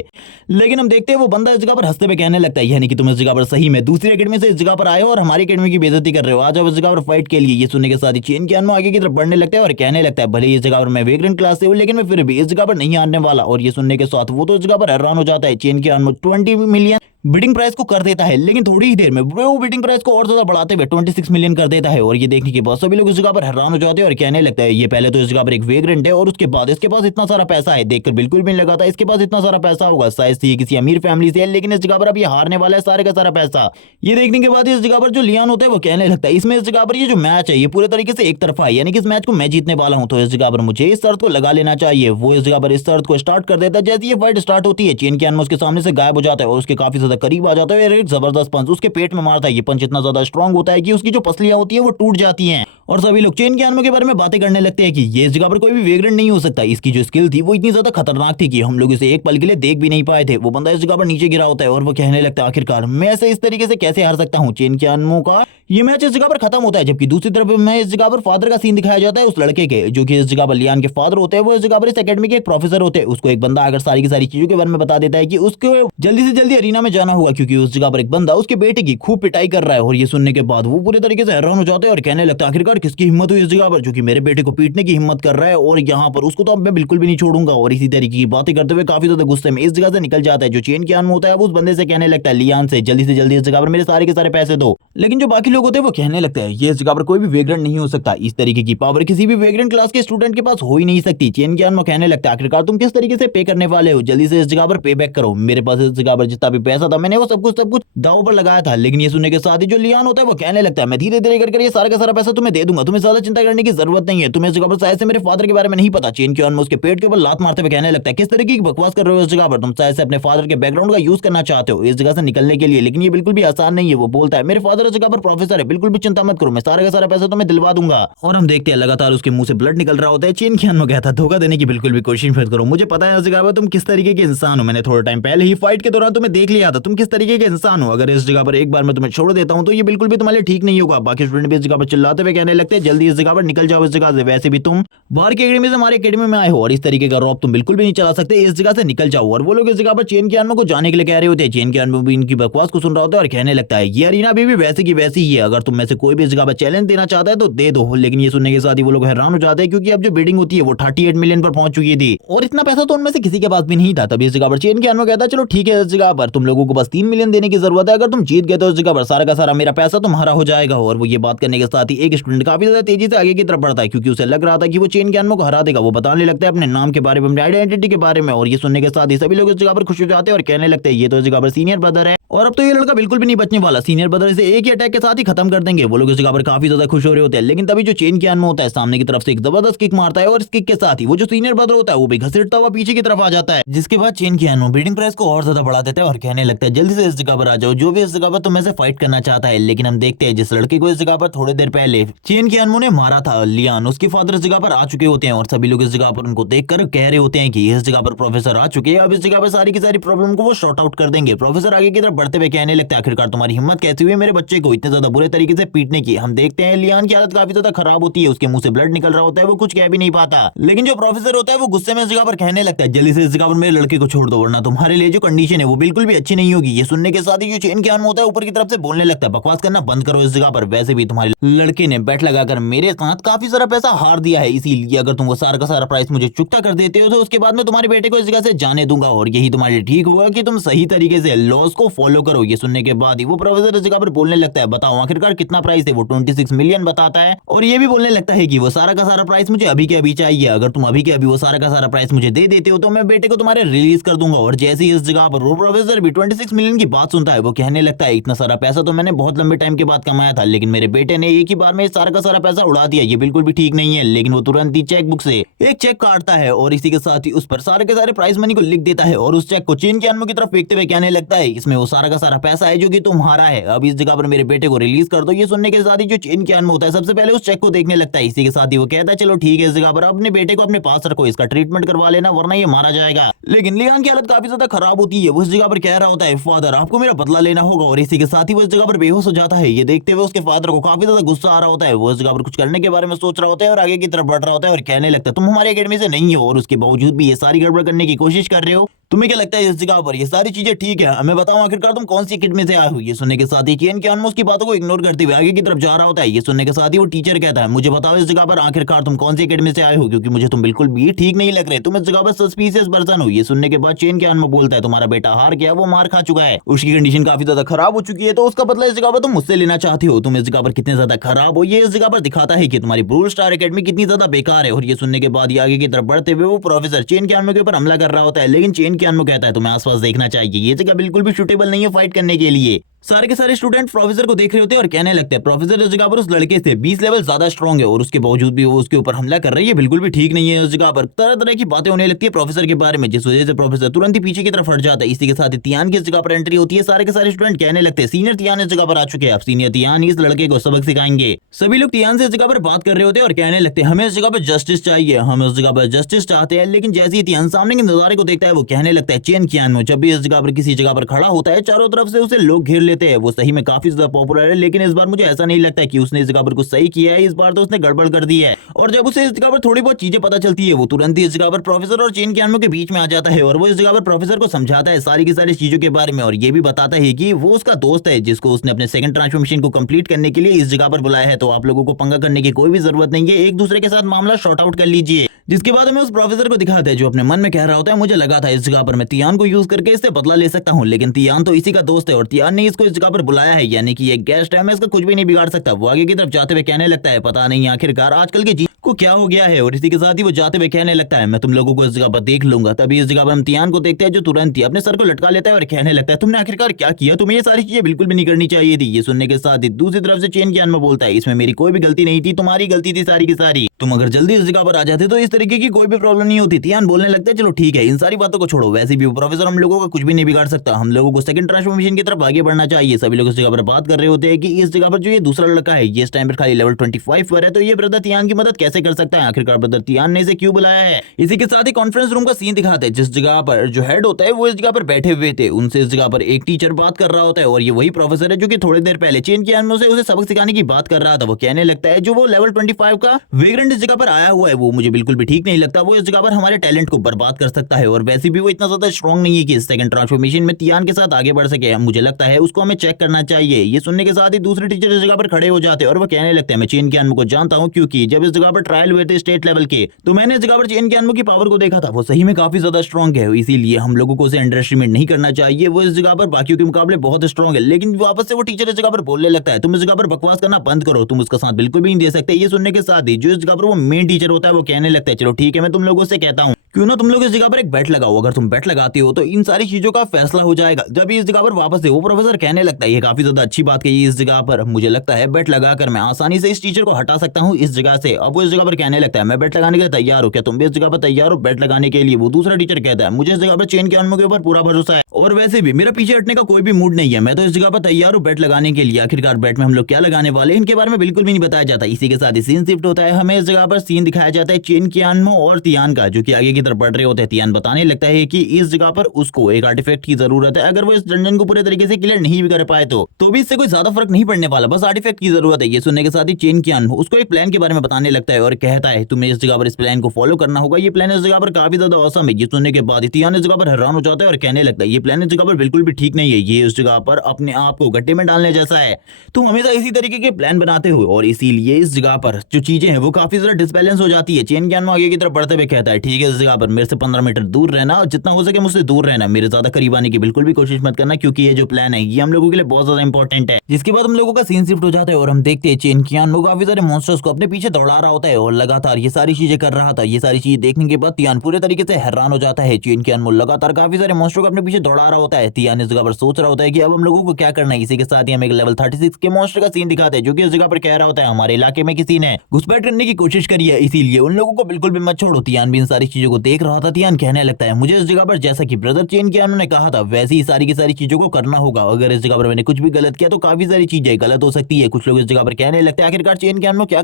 लेकिन हम देखते हैं वो बंदा इस जगह पर हंसते हुए कहने लगता है यानी कि तुम इस जगह पर सही में दूसरी एकेडमी से इस जगह पर आए हो और हमारी एकेडमी की बेइज्जती कर रहे हो, आ जाओ इस जगह पर फाइट के लिए। ये सुनने के साथ ही चेन कियान आगे की तरफ बढ़ने लगता है और कहने लगता है भले ही इस जगह पर मैं वेग्रेंट क्लास से हूँ लेकिन मैं फिर भी इस जगह पर नहीं आने वाला। और ये सुनने के साथ वो तो इस जगह पर हैरान हो जाता है। चेन कियान 20 मिलियन बिडिंग प्राइस को कर देता है, लेकिन थोड़ी ही देर में वो बिडिंग प्राइस को और ज्यादा बढ़ाते हुए 26 मिलियन कर देता है। और ये देखने के बाद सभी लोग इस जगह पर हैरान हो जाते हैं और कहने लगता है ये पहले तो इस जगह पर एक वेग्रेंट है और उसके बाद इसके पास इतना सारा पैसा है, देखकर बिल्कुल भी नहीं लगा था इसके पास इतना सारा पैसा होगा, शायद से ये किसी अमीर फैमिली से है, लेकिन इस जगह पर अब ये हारने वाला है सारे का सारा पैसा। ये देखने के बाद इस जगह पर जो लियान होता है वो कहने लगता है इसमें इस जगह पर ये जो मैच है ये पूरे तरीके से एक तरफा है, यानी कि इस मैच को मैं जीतने वाला हूं, तो इस जगह पर मुझे इस शर्त को लगा लेना चाहिए। वो इस जगह पर इस शर्त को स्टार्ट कर देता है। जैसे ये फाइट स्टार्ट होती है चेन कियान उसके सामने से गायब हो जाता है और उसके काफी ज्यादा करीब आ जाता है। एक जबरदस्त पंच उसके पेट में मारता है। ये पंच इतना ज्यादा स्ट्रांग होता है कि उसकी जो पसलियां होती है वो टूट जाती हैं और सभी लोग चेन कियान के बारे में बातें करने लगते हैं कि ये इस जगह पर कोई भी वेग्रेंट नहीं हो सकता, इसकी जो स्किल थी वो इतनी ज्यादा खतरनाक थी कि हम लोग इसे एक पल के लिए देख भी नहीं पाए थे। वो बंदा इस जगह पर नीचे गिरा होता है और वो कहने लगता है आखिरकार मैं ऐसे इस तरीके से कैसे हार सकता हूँ। चेन कियान का ये मैच इस जगह पर खत्म होता है, जबकि दूसरी तरफ में इस जगह पर फादर का सीन दिखाया जाता है उस लड़के के जो कि इस जगह पर लियान के फादर होते हैं। वो इस जगह पर इस एकेडमी के एक प्रोफेसर होते हैं। उसको एक बंदा अगर सारी की सारी चीजों के बारे में बता देता है कि उसको जल्दी से जल्दी अरीना में जाना होगा क्योंकि उस जगह पर एक बंदा उसके बेटे की खूब पिटाई कर रहा है। और ये सुनने के बाद वो पूरे तरीके से हैरान हो जाते हैं और कहने लगता है आखिरकार किसकी हिम्मत हुई इस जगह पर जो कि मेरे बेटे को पीटने की हिम्मत कर रहा है और यहाँ पर उसको तो अब मैं बिल्कुल भी नहीं छोड़ूंगा। और इसी तरीके की बातें करते हुए काफी ज्यादा गुस्से में इस जगह से निकल जाता है। जो चेन कियान होता है वो उस बंदे से कहने लगता है लियान से जल्दी इस जगह पर मेरे सारे के सारे पैसे दो। लेकिन जो बाकी लोग होते हैं वो कहने लगता है ये इस जगह पर कोई भी वेग्रेंट नहीं हो सकता, इस तरीके की पावर किसी भी वेग्रेंट क्लास के स्टूडेंट के पास हो ही नहीं सकती। चेन कियान कहने लगता है आखिरकार तुम किस तरीके से पे करने वाले हो, जल्दी से इस जगह पर पे बैक करो, मेरे पास इस जगह पर जितना भी पैसा था, मैंने वो सब कुछ दाव पर लगाया था। लेकिन ये सुनने के साथ ही जो लियान होता है वो कहने लगता है मैं धीरे धीरे कर ये सारा का सारा पैसा तुम्हें दे दूंगा, तुम्हें ज्यादा चिंता करने की जरूरत नहीं है। तुम्हें इस जगह पर शायद से मेरे फादर के बारे में नहीं पता। चेन कियान में उसके पेट के ऊपर लात मारते हुए कहने लगता है किस तरीके की बकवास कर रहे हो इस जगह पर, तुम शायद से अपने फादर के बैकग्राउंड का यूज करना चाहते हो इस जगह से निकलने के लिए, लेकिन ये बिल्कुल भी आसान नहीं है। वो बोलता है मेरे फादर इस जगह पर प्रोफेसर है, बिल्कुल भी चिंता मत करो, मैं सारा का सारा पैसा तुम्हें दिलवा दूंगा। और हम देखते हैं लगातार उसके मुंह से ब्लड निकल रहा होता है। चेन कियान में कहता है धोखा देने की बिल्कुल भी कोशिश मत करो, मुझे पता है इस जगह पर तुम किस तरीके के इंसान हो, मैंने थोड़ा टाइम पहले ही फाइट के दौरान तुम्हें देख लिया था, तुम किस तरीके के इंसान हो। अगर इस जगह पर एक बार मैं तुम्हें छोड़ देता हूं तो ये बिल्कुल भी तुम्हारे लिए ठीक नहीं होगा। बाकी स्टूडेंट भी इस जगह पर चिल्लाते हुए कहने लगते हैं जल्दी इस जगह पर निकल जाओ इस जगह से, वैसे भी तुम बाहर की एकेडमी से हमारे एकेडमी में आए हो और इस तरीके का रॉब तुम बिल्कुल भी नहीं चला सकते, इस जगह से निकल जाओ। और वो लोग इस जगह पर चेन कियान को जाने के लिए कह रहे होते हैं। चेन कियान भी इनकी बकवास को सुन रहा होता है और कहने लगता है ये अरीना अभी भी वैसे की वैसी ही है, अगर तुम में से कोई भी इस जगह पर चैलेंज देना चाहता है तो दे दो। लेकिन ये सुनने के साथ ही वो लोग हैरान हो जाते हैं क्योंकि अब जो बिडिंग होती है वो 38 मिलियन पर पहुंच चुकी थी और इतना पैसा तो उनमें से किसी के पास भी नहीं था। तभी इस जगह पर चेन कियान कहता है चलो ठीक है इस जगह पर तुम लोगों को बस 3 मिलियन देने की जरूरत है, अगर तुम जीत गए तो इस जगह पर सारा का सारा मेरा पैसा तुम्हारा हो जाएगा। और वो ये बात करने के साथ ही एक स्टूडेंट काफी ज्यादा तेजी से आगे की तरफ बढ़ता है क्योंकि उसे लग रहा था कि वो चेन कियान को हरा देगा। वो बताने लगता है अपने नाम के बारे में, अपनी आइडेंटिटी के बारे में और ये सुनने के साथ ही सभी लोग इस जगह पर खुश हो जाते हैं और कहने लगते हैं ये तो इस जगह पर सीनियर ब्रदर है और अब तो ये लड़का बिल्कुल भी नहीं बचने वाला, सीनियर ब्रदर से एक ही अटैक के साथ ही खत्म कर देंगे। वो लोग इस जगह पर काफी ज्यादा खुश हो रहे होते हैं। लेकिन तभी जो चेन कियान में होता है सामने की तरफ से एक जबरदस्त किक मारता है और इस किक के साथ ही वो जो सीनियर ब्रदर होता है वो भी घसीटता हुआ पीछे की तरफ आ जाता है, जिसके बाद चेन कियान में बिल्डिंग प्राइस को और ज्यादा बढ़ा देता है और कहने लगता है जल्दी से इस जगह पर आ जाओ, जो भी इस जगह पर तुम में से फाइट करना चाहता है। लेकिन हम देखते हैं जिस लड़के को इस जगह पर थोड़ी देर पहले चेन कियान ने मारा था लियान, उसके फादर इस जगह पर आ चुके होते हैं और सभी लोग इस जगह पर उनको देखकर कह रहे होते हैं कि इस जगह पर प्रोफेसर आ चुके हैं, अब इस जगह पर सारी की सारी प्रॉब्लम को वो शॉर्ट आउट कर देंगे। प्रोफेसर आगे की तरफ बढ़ते हुए कहने लगता है आखिरकार तुम्हारी हिम्मत कैसी हुई मेरे बच्चे को इतने ज्यादा बुरे तरीके से पीटने की। हम देखते हैं लियान की हालत काफी ज्यादा खराब होती है, उसके मुंह से ब्लड निकल रहा होता है, वो कुछ कह भी नहीं पाता। लेकिन जो प्रोफेसर होता है वो गुस्से में इस जगह पर कहने लगता है जल्दी से इस जगह पर मेरे लड़के को छोड़ दो वरना तुम्हारे लिए जो कंडीशन है वो बिल्कुल भी अच्छी नहीं होगी। ये सुनने के साथ ही जो चेन कियान होता है ऊपर की तरफ से बोलने लगता है बकवास करना बंद करो इस जगह पर, वैसे भी तुम्हारे लड़के ने बैट लगाकर मेरे साथ काफी सारा पैसा हार दिया है, इसीलिए अगर तुम वो सारा का सारा प्राइस मुझे चुकता कर देते हो तो उसके बाद मैं तुम्हारे बेटे को इस जगह से जाने दूंगा और यही तुम्हारे लिए ठीक होगा कि तुम सही तरीके से लॉस को फॉलो करो। ये सुनने के बाद ही वो प्रोफेसर इस जगह पर बोलने लगता है बताओ आखिरकार कितना प्राइस है, वो 26 मिलियन बताता है और ये भी बोलने लगता है कि वो सारा का सारा प्राइस मुझे अभी के अभी चाहिए, अगर तुम अभी के अभी वो सारा का सारा प्राइस मुझे दे देते हो तो मैं बेटे को तुम्हारे रिलीज कर दूंगा। और जैसे ही इस जगह पर वो प्रोफेसर भी 26 मिलियन की बात सुनता है वो कहने लगता है इतना सारा पैसा तो मैंने बहुत लंबे टाइम के बाद कमाया था, लेकिन मेरे बेटे ने एक ही बार में सारा का सारा पैसा उड़ा दिया, ये बिल्कुल भी ठीक नहीं है। लेकिन वो तुरंत ही चेक बुक से एक चेक काटता है और इसी के साथ ही उस पर सारे के सारे प्राइस मनी को लिख देता है और उस चेक को चेन कियान की तरफ फेंकते हुए कहने लगता है इसमें वो सारा का सारा पैसा है जो कि तुम्हारा है, अब इस जगह पर मेरे बेटे को रिलीज कर दो। ये सुनने के साथ ही जो चेन कियान होता है सबसे पहले उस चेक को देखने लगता है, इसी के साथ ही वो कहता है चलो ठीक है इस जगह पर अपने बेटे को अपने पास रखो, इसका ट्रीटमेंट करवा लेना वरना ये मारा जाएगा। लेकिन लियान की हालत काफी ज्यादा खराब होती है, वो इस जगह पर कह रहा होता है फादर आपको मेरा बदला लेना होगा और इसी के साथ ही वो इस जगह पर बेहोश हो जाता है। ये देखते हुए उसके फादर को काफी ज्यादा गुस्सा आ रहा होता है, वो इस जगह पर कुछ करने के बारे में सोच रहा होता है और आगे की तरफ बढ़ रहा होता है और कहने लगता है तुम हमारे एकेडमी से नहीं हो और उसके बावजूद भी ये सारी गड़बड़ करने की कोशिश कर रहे हो, तुम्हें क्या लगता है इस जगह पर ये सारी चीजें ठीक है, हमें बताओ आखिरकार तुम कौन सी एकेडमी से आए हो। ये सुनने के साथ ही चेन कियान उसकी बातों को इग्नोर करते हुए आगे की तरफ जा रहा होता है। ये सुनने के साथ ही वो टीचर कहता है मुझे बताओ इस जगह पर आखिरकार तुम कौन सी एकेडमी से आए हो, क्योंकि मुझे तुम बिल्कुल भी ठीक नहीं लग रहे, तुम इस जगह पर सस्पिशियस पर्सन हो। ये सुनने के बाद चेन कियान बोलता है तुम्हारा बेटा हार गया, वो मार खा चुका है, उसकी कंडीशन काफी ज्यादा खराब हो चुकी है तो उसका बदला इस जगह पर तुम मुझसे लेना चाहती हो, तुम इस जगह पर कितने ज्यादा खराब हो ये इस जगह पर दिखाता है कि तुम्हारी ब्लू स्टार एकेडमी कितनी ज्यादा बेकार है। और ये सुनने के बाद ही आगे की तरफ बढ़ते हुए वो प्रोफेसर चेन कियान के ऊपर हमला कर रहा होता है, लेकिन चेन कियान कहता है तुम्हें आसपास देखना चाहिए, ये जगह बिल्कुल भी सूटेबल नहीं है फाइट करने के लिए। सारे के सारे स्टूडेंट प्रोफेसर को देख रहे होते हैं और कहने लगते हैं प्रोफेसर इस जगह पर उस लड़के से 20 लेवल ज्यादा स्ट्रांग है और उसके बावजूद भी वो उसके ऊपर हमला कर रही है, बिल्कुल भी ठीक नहीं है। उस जगह पर तरह तरह की बातें होने लगती है प्रोफेसर के बारे में, जिस वजह से प्रोफेसर तुरंत ही पीछे की तरफ हट जाता है। इसी के साथ ही तियान की इस जगह पर एंट्री होती है, सारे के सारे स्टूडेंट कहने लगते हैं सीनियर तियान इस जगह पर आ चुके हैं, अब सीनियर तियान इस लड़के को सबक सिखाएंगे। सभी लोग तियान से इस जगह पर बात कर रहे होते हैं और कहने लगते हैं हमें इस जगह पर जस्टिस चाहिए, हम इस जगह पर जस्टिस चाहते हैं। लेकिन जैसे ही तियान सामने के नजारे को देखता है वो कहने लगता है चेन कियान जब भी इस जगह पर किसी जगह पर खड़ा होता है चारों तरफ से उसे लोग घेर लेते हैं, वो सही में काफी ज्यादा पॉपुलर है। लेकिन इस बार मुझे ऐसा नहीं लगता कि उसने इस जगह पर कुछ सही किया है, इस बार तो उसने गड़बड़ कर दी है। और जब उसे इस जगह पर थोड़ी बहुत चीजें पता चलती है वो तुरंत ही इस जगह पर प्रोफेसर और चेन कियान के बीच में आ जाता है और वो इस जगह पर प्रोफेसर को समझाता है सारी की सारी चीजों के बारे में और ये भी बताता है कि वो उसका दोस्त है जिसको उसने अपने सेकंड ट्रांसफॉर्मेशन को कंप्लीट करने के लिए इस जगह पर बुलाया है, तो आप लोगों को पंगा करने की कोई भी जरूरत नहीं है, एक दूसरे के साथ मामला शॉर्ट आउट कर लीजिए। जिसके बाद हमें उस प्रोफेसर को दिखाते हैं जो अपने मन में कह रहा होता है, मुझे लगा था इस जगह पर मैं तियान को यूज करके इससे बदला ले सकता हूँ, लेकिन तियान तो इसी का दोस्त है और तियान ने इसको इस जगह पर बुलाया है, यानी कि ये गेस्ट है, मैं इसका कुछ भी नहीं बिगाड़ सकता। वो आगे की तरफ जाते हुए कहने लगता है, पता नहीं आखिरकार आजकल के को क्या हो गया है, और इसी के साथ ही वो जाते हुए कहने लगता है, मैं तुम लोगों को इस जगह पर देख लूंगा। तभी इस जगह पर हम तियान को देखते हैं जो तुरंत ही अपने सर को लटका लेता है और कहने लगता है, तुमने आखिरकार क्या किया, तुम्हें ये सारी चीजें बिल्कुल भी नहीं करनी चाहिए थी। ये सुनने के साथ ही दूसरी तरफ से चेन कियान में बोलता है, इसमें मेरी कोई भी गलती नहीं थी, तुम्हारी गलती थी सारी की सारी। तुम अगर जल्दी इस जगह पर आ जाते तो इस तरीके की कोई भी प्रॉब्लम नहीं होती। तियान बोलने लगता है, चलो ठीक है, इन सारी बातों को छोड़ो, वैसे भी वो प्रोफेसर हम लोगों का कुछ भी नहीं बिगाड़ सकता, हम लोगों को सेकंड ट्रांसफॉर्मेशन की तरफ आगे बढ़ना चाहिए। सभी लोग इस जगह पर बात कर रहे होते हैं कि इस जगह पर जो ये दूसरा लड़का है ये इस टाइम पर खाली लेवल 25 पर है, तो ये ब्रदर तियान की मदद कैसे कर सकता है, आखिरकार ब्रदर तियान ने इसे क्यों बुलाया है। इसी के साथ ही कॉन्फ्रेंस रूम का सीन दिखाते हैं जिस जगह पर जो हेड होता है वो इस जगह पर बैठे हुए थे, उनसे इस जगह पर एक टीचर बात कर रहा होता है और ये वही प्रोफेसर है जो कि थोड़ी देर पहले चेन कियान में उसे सबक सिखाने की बात कर रहा था। वो कहने लगता है, जो वो लेवल 25 का वेग्रेंट इस जगह पर आया हुआ है वो मुझे बिल्कुल भी ठीक नहीं लगता, वो इस जगह पर हमारे टैलेंट को बर्बाद कर सकता है, और वैसे भी वो इतना ज्यादा स्ट्रॉन्ग नहीं है कि इस सेकंड ट्रांसफॉर्मेशन में तियान के साथ आगे बढ़ सके। मुझे लगता है उसको हमें चेक करना चाहिए। ये सुनने के साथ ही दूसरे टीचर इस जगह पर खड़े हो जाते हैं और वो कहने लगते हैं, मैं चेन कियान को जानता हूं, क्योंकि जब इस जगह पर ट्रायल हुए थे स्टेट लेवल के तो मैंने इस जगह पर चेन कियान की पावर को देखा था, वो सही में काफी ज्यादा स्ट्रॉन्ग है, इसीलिए हम लोगों को उसे अंडर एस्टिमेट नहीं करना चाहिए। वो इस जगह पर बाकियों के मुकाबले बहुत स्ट्रॉन्ग है। लेकिन वापस से वो टीचर इस जगह पर बोलने लगता है, तुम इस जगह पर बकवास करना बंद करो, तुम उसका साथ बिल्कुल भी नहीं दे सकते। ये सुनने के साथ ही जो इस जगह पर वो मेन टीचर होता है वो कहने लगता है, चलो ठीक है, मैं तुम लोगों से कहता हूँ, क्यों ना तुम लोग इस जगह पर एक बेट लगाओ, अगर तुम बेट लगाते हो तो इन सारी चीजों का फैसला हो जाएगा। जब इस जगह पर वापस से वो प्रोफेसर कहने लगता है, ये काफी ज्यादा अच्छी बात कही इस जगह पर, मुझे लगता है बेट लगाकर मैं आसानी से इस टीचर को हटा सकता हूँ इस जगह से। अब वो इस जगह पर कहने लगता है, मैं बेट लगाने के लिए तैयार हूँ, क्या तुम भी इस जगह पर तैयार हो बेट लगाने के लिए। वो दूसरा टीचर कहता है, मुझे इस जगह पर चेन के के ऊपर पूरा भरोसा है, और वैसे भी मेरा पीछे हटने का कोई भी मूड नहीं है, मैं तो इस जगह पर तैयार हूँ बेट लगाने के लिए। आखिरकार बेट में हम लोग क्या लगाने वाले इनके बारे में बिल्कुल भी नहीं बताया जाता। इसी के साथ ही सीन शिफ्ट होता है, हमें इस जगह पर सीन दिखाया जाता है चेन कियान और तियान का, जो कि आगे की तरफ बढ़ रहे होते हैं। तियान बताने लगता है कि इस जगह पर उसको एक आर्टिफैक्ट की जरूरत है, अगर वो इस डंजन को पूरे तरीके से क्लियर नहीं भी कर पाए तो भी इससे कोई ज्यादा फर्क नहीं पड़ने वाला, बस आर्टिफैक्ट की जरूरत है। ये सुनने के साथ ही चेन कियान उसको एक प्लान के बारे में बताने लगता है और कहता है, तुम्हें इस जगह पर इस प्लान को फॉलो करना होगा, ये प्लान इस जगह पर काफी ज्यादा औसम है। ये सुनने के बाद तियान इस जगह पर हैरान हो जाता है और कहने लगता है, ये प्लान इस जगह पर बिल्कुल भी ठीक नहीं है, ये इस जगह पर अपने आप को गड्ढे में डालने जैसा है। तुम हमेशा इसी तरीके के प्लान बनाते हो और इसीलिए इस जगह पर जो चीजें हैं वो काफी ज्यादा डिसबैलेंस हो जाती है। चेन कियान आगे की तरफ बढ़ते हुए कहता है, ठीक है, इस जगह पर मेरे से 15 मीटर दूर रहना और जितना हो सके मुझसे दूर रहना, मेरे ज्यादा करीब आने की बिल्कुल भी कोशिश मत करना, क्योंकि ये जो प्लान है ये हम लोगों के लिए बहुत ज्यादा इंपॉर्टेंट है। जिसके बाद हम लोगों का सीन शिफ्ट हो जाता है और हम देखते हैं चेन कियान काफी सारे मॉन्स्टर्स को अपने पीछे दौड़ा रहा होता है और लगातार ये सारी चीजें कर रहा था। ये सारी चीजें देखने के बाद तियान पूरे तरीके से हैरान हो जाता है। चेन कियान लगातार काफी सारे मॉन्स्टर को अपने पीछे दौड़ा रहा होता है। तियान इस जगह पर सोच रहा होता है कि अब हम लोगों को क्या करना है। इसी के साथ ही हम एक लेवल 36 के मॉन्स्टर का सीन दिखाते हैं जो कि इस जगह पर कह रहा होता है, हमारे इलाके में किसी ने घुसपैठ करने की कोशिश करी है, इसीलिए उन लोगों को बिल्कुल भी मत छोड़ो। तियान भी इन सारी चीजों को देख रहा था। तियान कहने लगता है, मुझे इस जगह पर जैसा कि ब्रदर चेन कियान ने कहा था वैसे ही सारी की सारी चीजों को करना होगा। अगर इस जगह पर मैंने कुछ भी गलत किया तो काफी सारी चीजें गलत हो सकती है। कुछ लोग इस जगह पर कहने लगते हैं, आखिरकार चेन कियान क्या,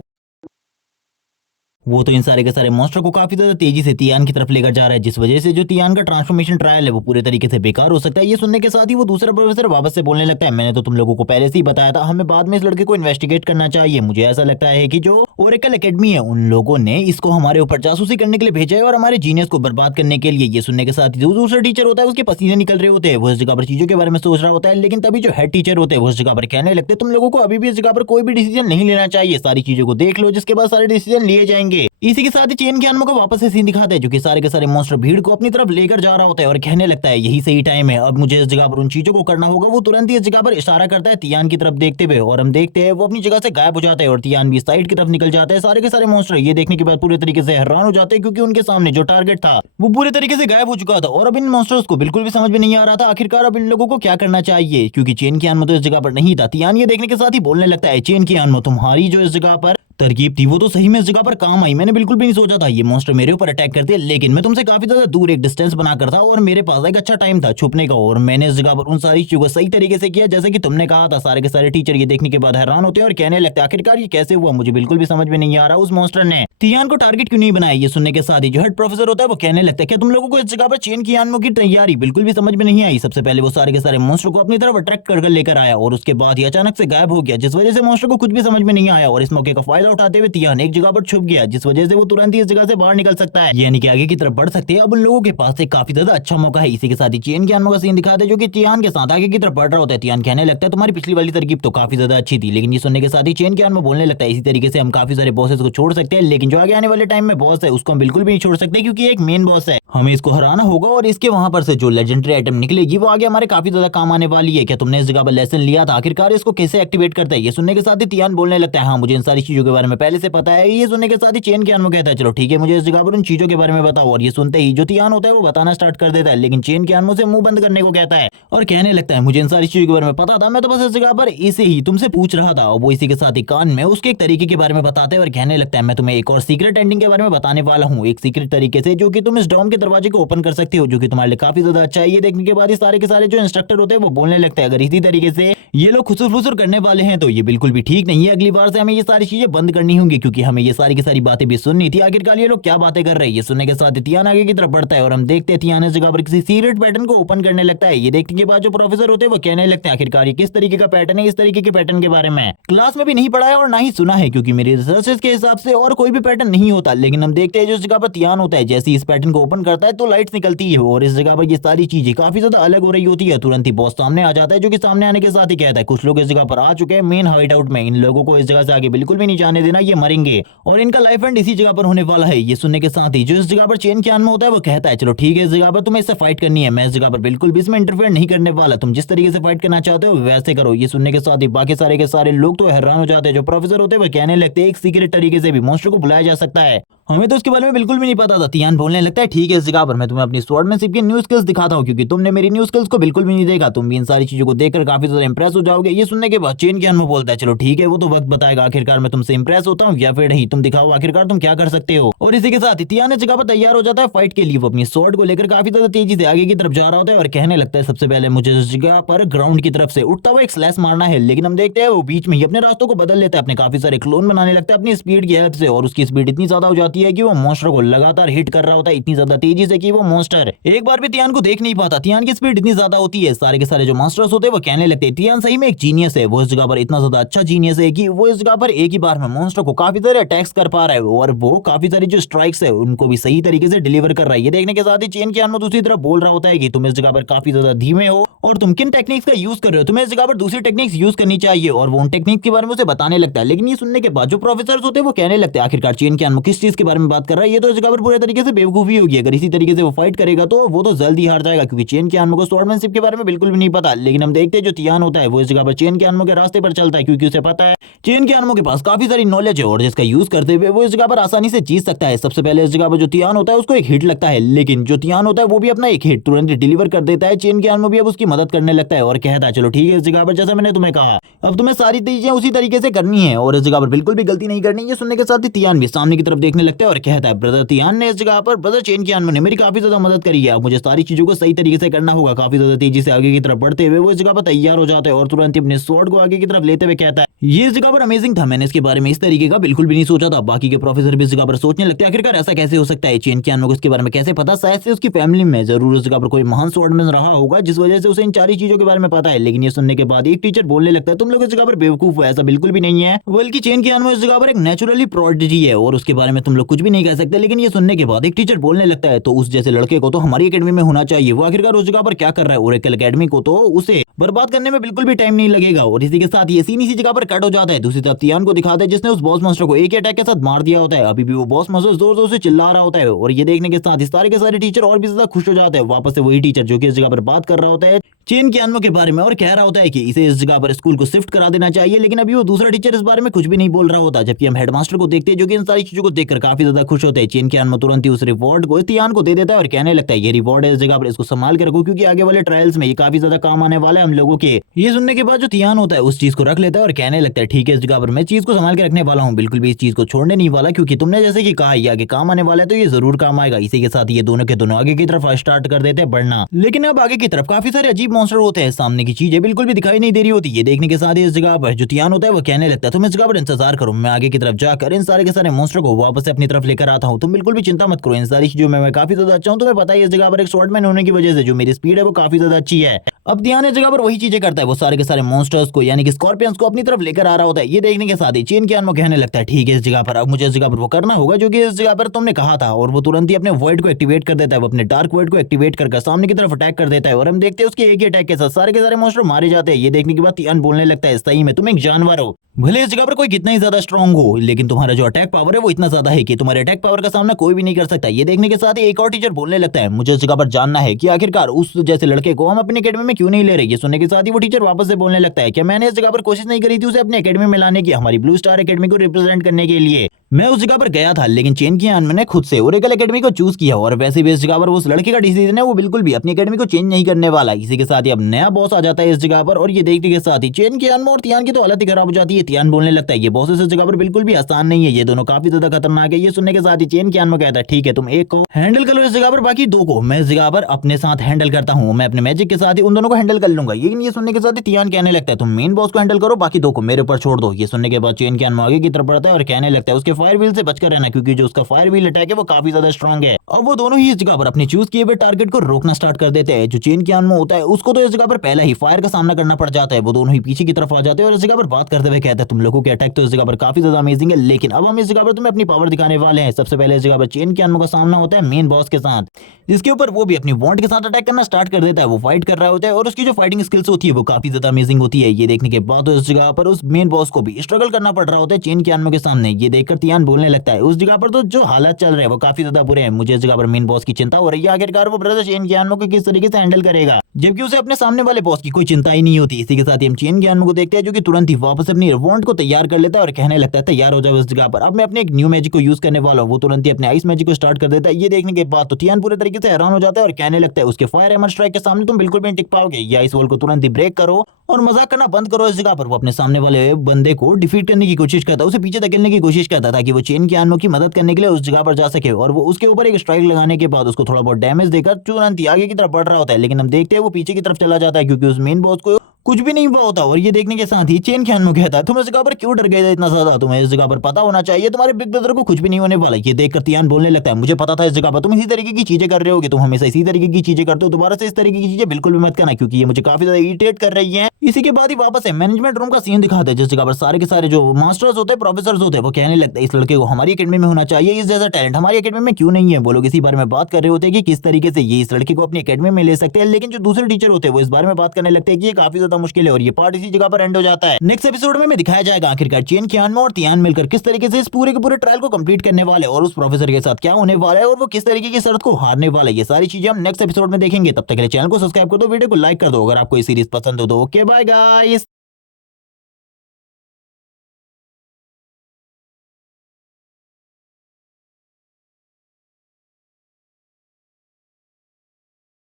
वो तो इन सारे के सारे मॉन्स्टर को काफी ज्यादा तेजी से तियान की तरफ लेकर जा रहा है, जिस वजह से जो तियान का ट्रांसफॉर्मेशन ट्रायल है वो पूरे तरीके से बेकार हो सकता है। ये सुनने के साथ ही वो दूसरा प्रोफेसर वापस से बोलने लगता है, मैंने तो तुम लोगों को पहले से ही बताया था, हमें बाद में इस लड़के को इन्वेस्टिगेट करना चाहिए। मुझे ऐसा लगता है कि जो ओरेकल एकेडमी है उन लोगों ने इसको हमारे ऊपर जासूसी करने के लिए भेजा है और हमारे जीनियस को बर्बाद करने के लिए। ये सुनने के साथ ही जो दूसरा टीचर होता है उसके पसीने निकल रहे होते हैं, वो इस जगह पर चीजों के बारे में सोच रहा होता है। लेकिन तभी जो हेड टीचर होते हैं वो इस जगह पर कहने लगते हैं, तुम लोगों को अभी भी इस जगह पर कोई भी डिसीजन नहीं लेना चाहिए, सारी चीजों को देख लो जिसके बाद सारे डिसीजन लिए जाएंगे। इसी के साथ ही चेन कियान को वापस से सीन दिखाते हैं जो कि सारे के सारे मॉन्स्टर भीड़ को अपनी तरफ लेकर जा रहा होता है और कहने लगता है, यही सही टाइम है, अब मुझे इस जगह पर उन चीजों को करना होगा। वो तुरंत ही इस जगह पर इशारा करता है तियान की तरफ देखते हुए और हम देखते हैं वो अपनी जगह से गायब हो जाता है और तियान भी साइड की तरफ निकल जाता है। सारे के सारे मॉन्स्टर ये देखने के बाद पूरे तरीके से हैरान हो जाते हैं क्योंकि उनके सामने जो टारगेट था वो पूरे तरीके से गायब हो चुका था और अब इन मॉन्स्टर्स को बिल्कुल भी समझ में नहीं आ रहा था आखिरकार अब इन लोगों को क्या करना चाहिए, क्योंकि चेन कियान तो इस जगह पर नहीं था। तियान ये देखने के साथ ही बोलने लगता है, चेन कियान तुम्हारी जो इस जगह पर तरकीब थी वो तो सही में इस जगह पर काम आई, मैंने बिल्कुल भी नहीं सोचा था ये मॉन्स्टर मेरे ऊपर अटैक करते, लेकिन मैं तुमसे काफी ज्यादा दूर एक डिस्टेंस बनाकर था और मेरे पास एक अच्छा टाइम था छुपने का और मैंने इस जगह पर उन सारी चीजों को सही तरीके से किया जैसे कि तुमने कहा था। सारे के सारे टीचर ये देखने के बाद हैरान होते हैं और कहने लगते हैं, आखिरकार ये कैसे हुआ, मुझे बिल्कुल भी समझ में नहीं आ रहा उस मॉन्स्टर ने तियान को टारगेट क्यों नहीं बनाया। ये सुनने के साथ ही जो हेड प्रोफेसर होता है वो कहने लगता है, क्या तुम लोगों को इस जगह पर चेन कियान की तैयारी बिल्कुल भी समझ में नहीं आई। सबसे पहले वो सारे के सारे मॉन्स्टर को अपनी तरफ अट्रैक्ट कर लेकर आया और उसके बाद ही अचानक से गायब हो गया, जिस वजह से मॉन्स्टर को कुछ भी समझ में नहीं आया और इस मौके का फायदा उठाते हुए तियान एक जगह पर छुप गया, जिस वजह वजह से वो तुरंत ही इस जगह से बाहर निकल सकता है, यानी कि आगे की तरफ बढ़ सकते हैं। अब उन लोगों के पास एक काफी ज्यादा अच्छा मौका है। इसी के साथ ही चेन कियानो का सीन दिखाते हैं जो कि तियान के साथ आगे की तरफ बढ़ रहा होता है। तियान कहने लगता है तुम्हारी पिछली वाली तरकीब तो काफी ज्यादा अच्छी थी, लेकिन ये सुनने के साथ ही चेन कियानो बोलने लगता है इसी तरीके से हम काफी सारे बॉसेस को छोड़ सकते हैं, लेकिन जो आगे आने वाले टाइम में बॉस है उसको हम बिल्कुल भी नहीं छोड़ सकते क्योंकि एक मेन बॉस है, हमें इसको हराना होगा और इसके वहां पर से जो लेजेंडरी आइटम निकलेगी वो आगे हमारे काफी ज्यादा काम आने वाली है। क्या तुमने इस जगह पर लेसन लिया था? आखिरकार इसको कैसे एक्टिवेट करता है? ये सुनने के साथ ही तियान बोलने लगता है हाँ मुझे इन सारी चीजों के बारे में पहले से पता है। ये सुनने के साथ ही चेन कियानो कहता है चलो ठीक है मुझे इस जगह पर उन चीजों के बारे में बताओ। और ये सुनते ही जो तियान होता है वो बताना स्टार्ट कर देता है, लेकिन चेन कियानो से मुंह बंद करने को कहता है और कहने लगता है मुझे इन सारी चीजों के बारे में पता था, मैं तो बस इस जगह पर इसे ही तुमसे पूछ रहा था। और वो इसी के साथ ही कान में उसके एक तरीके के बारे में बताते हैं और कहने लगता है मैं तुम्हें एक और सीक्रेट एंडिंग के बारे में बताने वाला हूँ, एक सीक्रेट तरीके से जो कि तुम इस डोम के दरवाजे को ओपन कर सकते हो, जो कि तुम्हारे लिए काफी ज्यादा अच्छा है। ये देखने के बाद ही सारे के सारे जो इंस्ट्रक्टर होते हैं वो बोलने लगते हैं अगर इसी तरीके से ये लोग खुसुर फुसुर करने वाले हैं तो ये बिल्कुल भी ठीक नहीं है, अगली बार से हमें ये सारी चीजें बंद करनी होंगी क्योंकि हमें ये सारी की सारी बातें भी सुननी थी। आखिरकार ये लोग क्या बातें कर रहे हैं? ये सुनने के साथ तियान आगे की तरफ बढ़ता है और हम देखते हैं तियान इस जगह पर किसी सीक्रेट पैटर्न को ओपन करने लगता है। ये देखने के बाद जो प्रोफेसर होते हैं वो कहने लगते हैं आखिरकार ये किस तरीके का पैटर्न है? इस तरीके के पैटर्न के बारे में क्लास में भी नहीं पढ़ा है और ना ही सुना है क्योंकि मेरे रिसर्चेस के हिसाब से और कोई भी पैटर्न नहीं होता। लेकिन हम देखते हैं जो इस जगह पर तियान होता है जैसे इस पैटर्न को ओपन करता है तो लाइट्स निकलती है और इस जगह पर ये सारी चीजें काफी ज्यादा अलग हो रही होती है। तुरंत ही बॉस सामने आ जाता है जो कि सामने आने के साथ ही कहता है कुछ लोग इस जगह पर आ चुके हैं मेन हाइड आउट में, इन लोगों को इस जगह से आगे बिल्कुल भी नहीं जाने देना, ये मरेंगे और इनका लाइफ एंड इसी जगह पर होने वाला है। ये सुनने के साथ ही जो इस जगह पर चेन कियान में होता है वो कहता है चलो ठीक है इस जगह पर तुम्हें इससे फाइट करनी है, मैं इस जगह पर बिल्कुल भी इसमें इंटरफेयर नहीं करने वाला, तुम जिस तरीके से फाइट करना चाहते हो वैसे करो। ये सुनने के साथ ही बाकी सारे के सारे लोग तो हैरान हो जाते हैं। जो प्रोफेसर होते हैं वो कहने लगते हैं एक सीक्रेट तरीके से भी मॉन्स्टर को बुलाया जा सकता है, हमें तो उसके बारे में बिल्कुल भी नहीं पता था। तियान बोलने लगता है ठीक है इस जगह पर मैं तुम्हें अपनी स्वॉर्डमैनशिप की न्यू स्किल्स दिखाता हूं क्योंकि तुमने मेरी न्यू स्किल्स को बिल्कुल भी नहीं देखा, तुम भी इन सारी चीजों को देखकर काफी ज्यादा इंप्रेस हो जाओगे। ये सुनने के बाद चेन कियान बोलता है चलो ठीक है वो तो वक्त बताएगा आखिरकार मैं तुमसे इंप्रेस होता हूँ या फिर नहीं, तुम दिखाओ आखिरकार तुम क्या कर सकते हो। और इसी के साथ ही तियान इस जगह पर तैयार हो जाता है फाइट के लिए। वो अपनी स्वॉर्ड को लेकर काफी ज्यादा तेजी से आगे की तरफ जा रहा होता है और कहने लगता है सबसे पहले मुझे इस जगह पर ग्राउंड की तरफ से उठता हुआ एक स्लैश मारना है, लेकिन हम देखते हैं वो बीच में ही अपने रास्तों को बदल लेता है, अपने काफी सारे क्लोन बनाने लगता है अपनी स्पीड की हेल्प से और उसकी स्पीड इतनी ज्यादा हो जाती है कि वो मॉन्स्टर को लगातार हिट कर रहा होता है इतनी ज्यादा तेजी से कि वो मॉन्स्टर एक बार भी तियान को देख नहीं पाता। तियान की स्पीड इतनी ज्यादा होती है सारे के सारे जो मॉन्स्टर्स होते हैं वो कहने लगते हैं तियान सही में एक जीनियस है, वो इस जगह पर इतना ज्यादा अच्छा जीनियस है कि वो इस जगह पर एक ही बार में मॉन्स्टर को काफी सारे अटैक्स कर पा रहा है और वो काफी सारी जो स्ट्राइक्स है उनको भी सही तरीके से डिलीवर कर रहा है। ये देखने के साथ ही चेन कियान दूसरी तरफ बोल रहा होता है कि तुम इस जगह पर काफी ज्यादा धीमे हो और तुम किन टेक्निक्स का यूज कर रहे हो, तुम्हें इस जगह पर दूसरी टेक्निक्स यूज करनी चाहिए और वो उन टेक्निक के बारे में उसे बताने लगता है। लेकिन ये सुनने के बाद जो प्रोफेसर होते हैं वो कहने लगते हैं आखिरकार चेन कियान किस चीज के बारे में बात कर रहा है, ये तो इस जगह पर पूरे तरीके से बेवकूफी होगी, अगर इसी तरीके से वो फाइट करेगा तो वो तो जल्दी हार जाएगा क्योंकि चेन कियान को स्वॉर्डमैनशिप के बारे में बिल्कुल भी नहीं पता। लेकिन हम देखते हैं जो तियान होता है वो इस जगह पर चेन कियान के रास्ते पर चलता है क्योंकि उसे पता है चेन कियान के पास काफी सारी नॉलेज है और जिसका यूज करते हुए वो इस जगह पर आसानी से जीत सकता है। सबसे पहले इस जगह पर जो तियान होता है उसको एक हिट लगता है, लेकिन जो तियान होता है वो भी अपना एक हिट तुरंत डिलीवर कर देता है। चेन कियान भी अब उसकी मदद करने लगता है और कहता है चलो ठीक है इस जगह पर जैसा मैंने तुम्हें कहा अब तुम्हें सारी चीजें उसी तरीके से करनी है और इस जगह पर बिल्कुल भी गलती नहीं करनी। ये सुनने के साथ ही तियान भी सामने की तरफ देखने लगता है और कहता है ब्रदर तियान ने इस जगह पर ब्रदर चेन कियान ने मेरी काफी ज्यादा मदद करी है, अब मुझे सारी चीजों को सही तरीके से करना होगा। काफी ज्यादा तेजी से आगे की तरफ बढ़ते हुए वो इस जगह पर तैयार हो जाता है और तुरंत ही अपने स्वॉर्ड को आगे की तरफ लेते हुए कहता है ये इस जगह पर अमेजिंग था, मैंने इसके बारे में इस तरीके का बिल्कुल भी नहीं सोचा था। बाकी के प्रोफेसर भी इस जगह पर सोचने लगते हैं आखिरकार ऐसा कैसे हो सकता है, चेन कियान को इसके बारे में कैसे पता, शायद से उसकी फैमिली में जरूर इस जगह पर कोई महान स्वॉर्डमैन रहा होगा जिस वजह से उसे इन सारी चीजों के बारे में पता है। लेकिन ये सुनने के बाद एक टीचर बोलने लगता है तुम लोग इस जगह पर बेवकूफ हो, ऐसा बिल्कुल भी नहीं है, बल्कि चेन कियान इस जगह पर एक नेचुरली प्रोडिजी है और उसके बारे में तुम लोग कुछ भी नहीं कह सकते। लेकिन ये सुनने के बाद एक टीचर बोलने लगता है तो उस जैसे लड़के को तो हमारी एकेडमी में होना चाहिए, वो आखिरकार उस जगह पर क्या कर रहा है, ओरेकल एकेडमी को तो उसे बर्बाद करने में बिल्कुल भी टाइम नहीं लगेगा। और इसी के साथ ये सीन इसी जगह पर कट हो जाता है। दूसरी तरफ तियान को दिखाता है जिसने उस बॉस मॉन्स्टर को एक अटैक के साथ मार दिया होता है, अभी भी वो बॉस मॉन्स्टर जोर जोर से चिल्ला रहा होता है और ये देखने के साथ सारे के सारे टीचर और भी ज्यादा खुश हो जाते हैं। वापस से वही टीचर जो कि इस जगह पर बात कर रहा होता है चेन कियान के बारे में और कह रहा होता है कि इसे इस जगह पर स्कूल को शिफ्ट करा देना चाहिए, लेकिन अभी वो दूसरा टीचर इस बारे में कुछ भी नहीं बोल रहा होता। जबकि हम हेडमास्टर को देखते हैं जो कि इन सारी चीजों को देखकर काफी ज्यादा खुश होते हैं। चेन कियान तुरंत ही उस रिवॉर्ड को तियान को दे देता है और कहने लगता है ये रिवॉर्ड है इस जगह पर, इसको संभाल के रखो क्योंकि आगे वाले ट्रायल्स में ये काफी ज्यादा काम आने वाला है हम लोगों के। ये सुनने के बाद जो तियान होता है उस चीज को रख लेता है और कहने लगता है ठीक है इस जगह पर मैं चीज को संभाल के रखने वाला हूँ, बिल्कुल भी इस चीज को छोड़ने नहीं वाला क्योंकि तुमने जैसे कि कहा ये आगे काम आने वाला है तो ये जरूर काम आएगा। इसी के साथ ये दोनों के दोनों आगे की तरफ स्टार्ट कर देते हैं बढ़ना। लेकिन अब आगे की तरफ काफी सारे अजीब मॉन्स्टर होते हैं, सामने की चीजें बिल्कुल भी दिखाई नहीं दे रही होती। ये देखने के साथ ही इस जगह पर जो तियान होता है वो कहने लगता है तुम इस जगह पर इंतजार करो, मैं आगे की तरफ जाकर इन सारे के सारे मॉन्स्टर को वापस से अपनी तरफ लेकर आता हूँ। तुम बिल्कुल भी चिंता मत करो, इन सारी चीजों में मैं काफी ज्यादा अच्छा हूँ। तुम्हें पता है इस जगह पर एक शॉर्टमैन होने की वजह से जो मेरी स्पीड है वो काफी ज्यादा अच्छी है। अब ध्यान इस जगह पर वही चीजें करता है, वो सारे के सारे मॉन्स्टर्स को यानी कि स्कॉर्पियंस को अपनी तरफ लेकर आ रहा होता है। ये देखने के साथ ही चेन कियान कहने लगता है ठीक है इस जगह पर अब मुझे इस जगह पर वो करना होगा जो कि इस जगह पर तुमने कहा था, और वो तुरंत ही अपने वॉइड को एक्टिवेट कर देता है। वो अपने डार्क वॉइड को एक्टिवेट करके सामने की तरफ अटैक कर देता है और हम देखते हैं उसके एक ही अटैक के साथ सारे के सारे मॉन्स्टर मारे जाते हैं। ये देखने के बाद तियान बोलने लगता है सही में तुम एक जानवर हो, भले इस जगह पर कोई कितना ही ज्यादा स्ट्रांग हो लेकिन तुम्हारा जो अटैक पावर है वो इतना ज्यादा है कि तुम्हारे अटैक पावर का सामना कोई भी नहीं कर सकता। ये देखने के साथ ही एक और टीचर बोलने लगता है मुझे इस जगह पर जानना है कि आखिरकार उस जैसे लड़के को हम अपनी एकेडमी में क्यों नहीं ले रहे। ये सुनने के साथ ही वो टीचर वापस से बोलने लगता है कि मैंने इस जगह पर कोशिश नहीं करी थी उसे अपनी एकेडमी में लाने की, हमारी ब्लू स्टार एकेडमी को रिप्रेजेंट करने के लिए मैं उस जगह पर गया था, लेकिन चेन कियान ने खुद से ओरेकल एकेडमी को चूज किया और वैसे भी इस जगह पर उस लड़के का डिसीजन है वो बिल्कुल भी अपनी एकेडमी को चेंज नहीं करने वाला। इसी के साथ ही अब नया बॉस आ जाता है इस जगह पर और ये देखने के साथ ही चेन कियान और तियान की तो हालत ही खराब हो जाती है। तियान बोलने लगता है ये बॉसेस इस जगह पर बिल्कुल भी आसान नहीं है, ये दोनों काफी ज्यादा खतरनाक है। ये सुनने के साथ ही चेन कियान कहता है ठीक है तुम एक को हैंडल कर लो इस जगह पर, बाकी दो को मैं इस जगह पर अपने साथ हैंडल करता हूँ, मैं अपने मैजिक के साथ ही उन दोनों को हैंडल कर लूंगा। लेकिन ये सुनने के साथ ही तियान कहने लगता है तुम मेन बॉस को हैंडल करो, बाकी दो को मेरे ऊपर छोड़ दो। ये सुनने के बाद चेन कियान आगे की तरफ बढ़ता है और कहने लगता है उसके फायर व्हील से बचकर रहना क्योंकि जो उसका फायर व्हील अटैक है वो काफी ज्यादा स्ट्रांग है। अब वो दोनों ही इस जगह पर अपने चूज किए हुए टारगेट को रोकना स्टार्ट कर देते हैं। जो चेन कियान होता है उसको तो इस जगह पर पहले ही फायर का सामना करना पड़ जाता है, वो दोनों ही पीछे की तरफ आ जाते हैं और इस जगह पर बात करते हुए कहते हैं तुम लोगों के अटैक तो इस जगह पर काफी ज्यादा अमेजिंग है, लेकिन अब हम इस जगह पर तुम्हें अपनी पावर दिखाने वाले हैं। सबसे पहले इस जगह पर चेन कियान का सामना होता है मेन बॉस के साथ, जिसके ऊपर वो भी अपनी वॉन्ट के साथ अटैक करना स्टार्ट कर देता है। वो फाइट कर रहा होता है और उसकी जो फाइटिंग स्किल्स होती है वो काफी ज्यादा अमेजिंग होती है। ये देखने के बाद इस जगह पर उस मेन बॉस को भी स्ट्रगल करना पड़ रहा होता है चेन कियान के सामने। ये देखकर तियान बोलने लगता है उस जगह पर तो जो हालात चल रहे हैं वो काफी ज्यादा बुरे हैं, मुझे इस जगह पर मेन बॉस की चिंता हो रही है आखिरकार वो ब्रदर चेन कियान को किस तरीके से हैंडल करेगा, जबकि उसे अपने सामने वाले बॉस की कोई चिंता ही नहीं होती। इसी के साथ ही हम चेन कियान को देखते हैं जो कि तुरंत ही वापस अपनी वॉन्ट को तैयार कर लेता है और कहने लगता है तैयार हो जाओ इस जगह पर, अब मैं अपने एक न्यू मैजिक को यूज करने वाला हूं। वो तुरंत ही अपने आइस मैजिक को स्टार्ट कर देता है। ये देखने के बाद तो तियान पूरे तरीके से हैरान हो जाता है और कहने लगता है उसके फायर हैमर स्ट्राइक के सामने तुम बिल्कुल भी नहीं टिक पाओगे, या इस वॉल को तुरंत ही ब्रेक करो और मजाक करना बंद करो। इस जगह पर वो अपने सामने वाले बंदे को डिफीट करने की कोशिश करता है, उसे पीछे धकेलने की कोशिश करता ताकि वो चेन कियान की मदद करने के लिए उस जगह पर जा सके, और वो उसके ऊपर एक स्ट्राइक लगाने के बाद उसको थोड़ा बहुत डैमेज देकर तुरंत ही आगे की तरफ बढ़ रहा होता है। लेकिन हम देखते हैं वो पीछे की तरफ चला जाता है क्योंकि उस मेन बॉस को कुछ भी नहीं हुआ होता। और ये देखने के साथ ही चेन कियान कहता है तुम इस जगह पर क्यों डर गए थे इतना ज्यादा, तुम्हें इस जगह पर पता होना चाहिए तुम्हारे बिग ब्रदर को कुछ भी नहीं होने वाला। ये देखकर तियान बोलने लगता है मुझे पता था इस जगह पर तुम इसी तरीके की चीजें कर रहे होगे, तुम हमेशा इसी तरीके की चीजें करते हो, दोबारा से इस तरीके की चीजें बिल्कुल भी मत करना क्योंकि ये मुझे काफी ज्यादा इरिटेट कर रही है। इसी के बाद ही वापस से मैनेजमेंट रूम का सीन दिखाते हैं जिस जगह पर सारे के सारे जो मास्टर्स होते हैं प्रोफेसर होते हैं वो कहने लगते हैं इस लड़के को हमारी एकेडमी में होना चाहिए, इस जैसा टैलेंट हमारी एकेडमी में क्यों नहीं है। वो लोग इसी बारे में बात कर रहे होते हैं कि किस तरीके से ये इस लड़के को अपनी एकेडमी में ले सकते हैं, लेकिन जो दूसरे टीचर होते हैं वो इस बारे में बात करने लगते हैं कि ये काफी ज्यादा मुश्किल है और ये पार्ट इसी जगह पर एंड हो जाता है। नेक्स्ट एपिसोड में दिखाया जाएगा आखिरकार चेन कियान और तियान मिलकर किस तरीके से इस पूरे के पूरे ट्रायल को कंप्लीट करने वाले और उस प्रोफेसर के साथ क्या होने वाला है और वो किस तरीके की शर्त को हारने वाला है। ये सारी चीजें हम नेक्स्ट एपिसोड में देखेंगे। तब तक के लिए चैनल को सब्सक्राइब कर दो, वीडियो को लाइक कर दो अगर आपको ये सीरीज पसंद हो तो। Okay bye guys.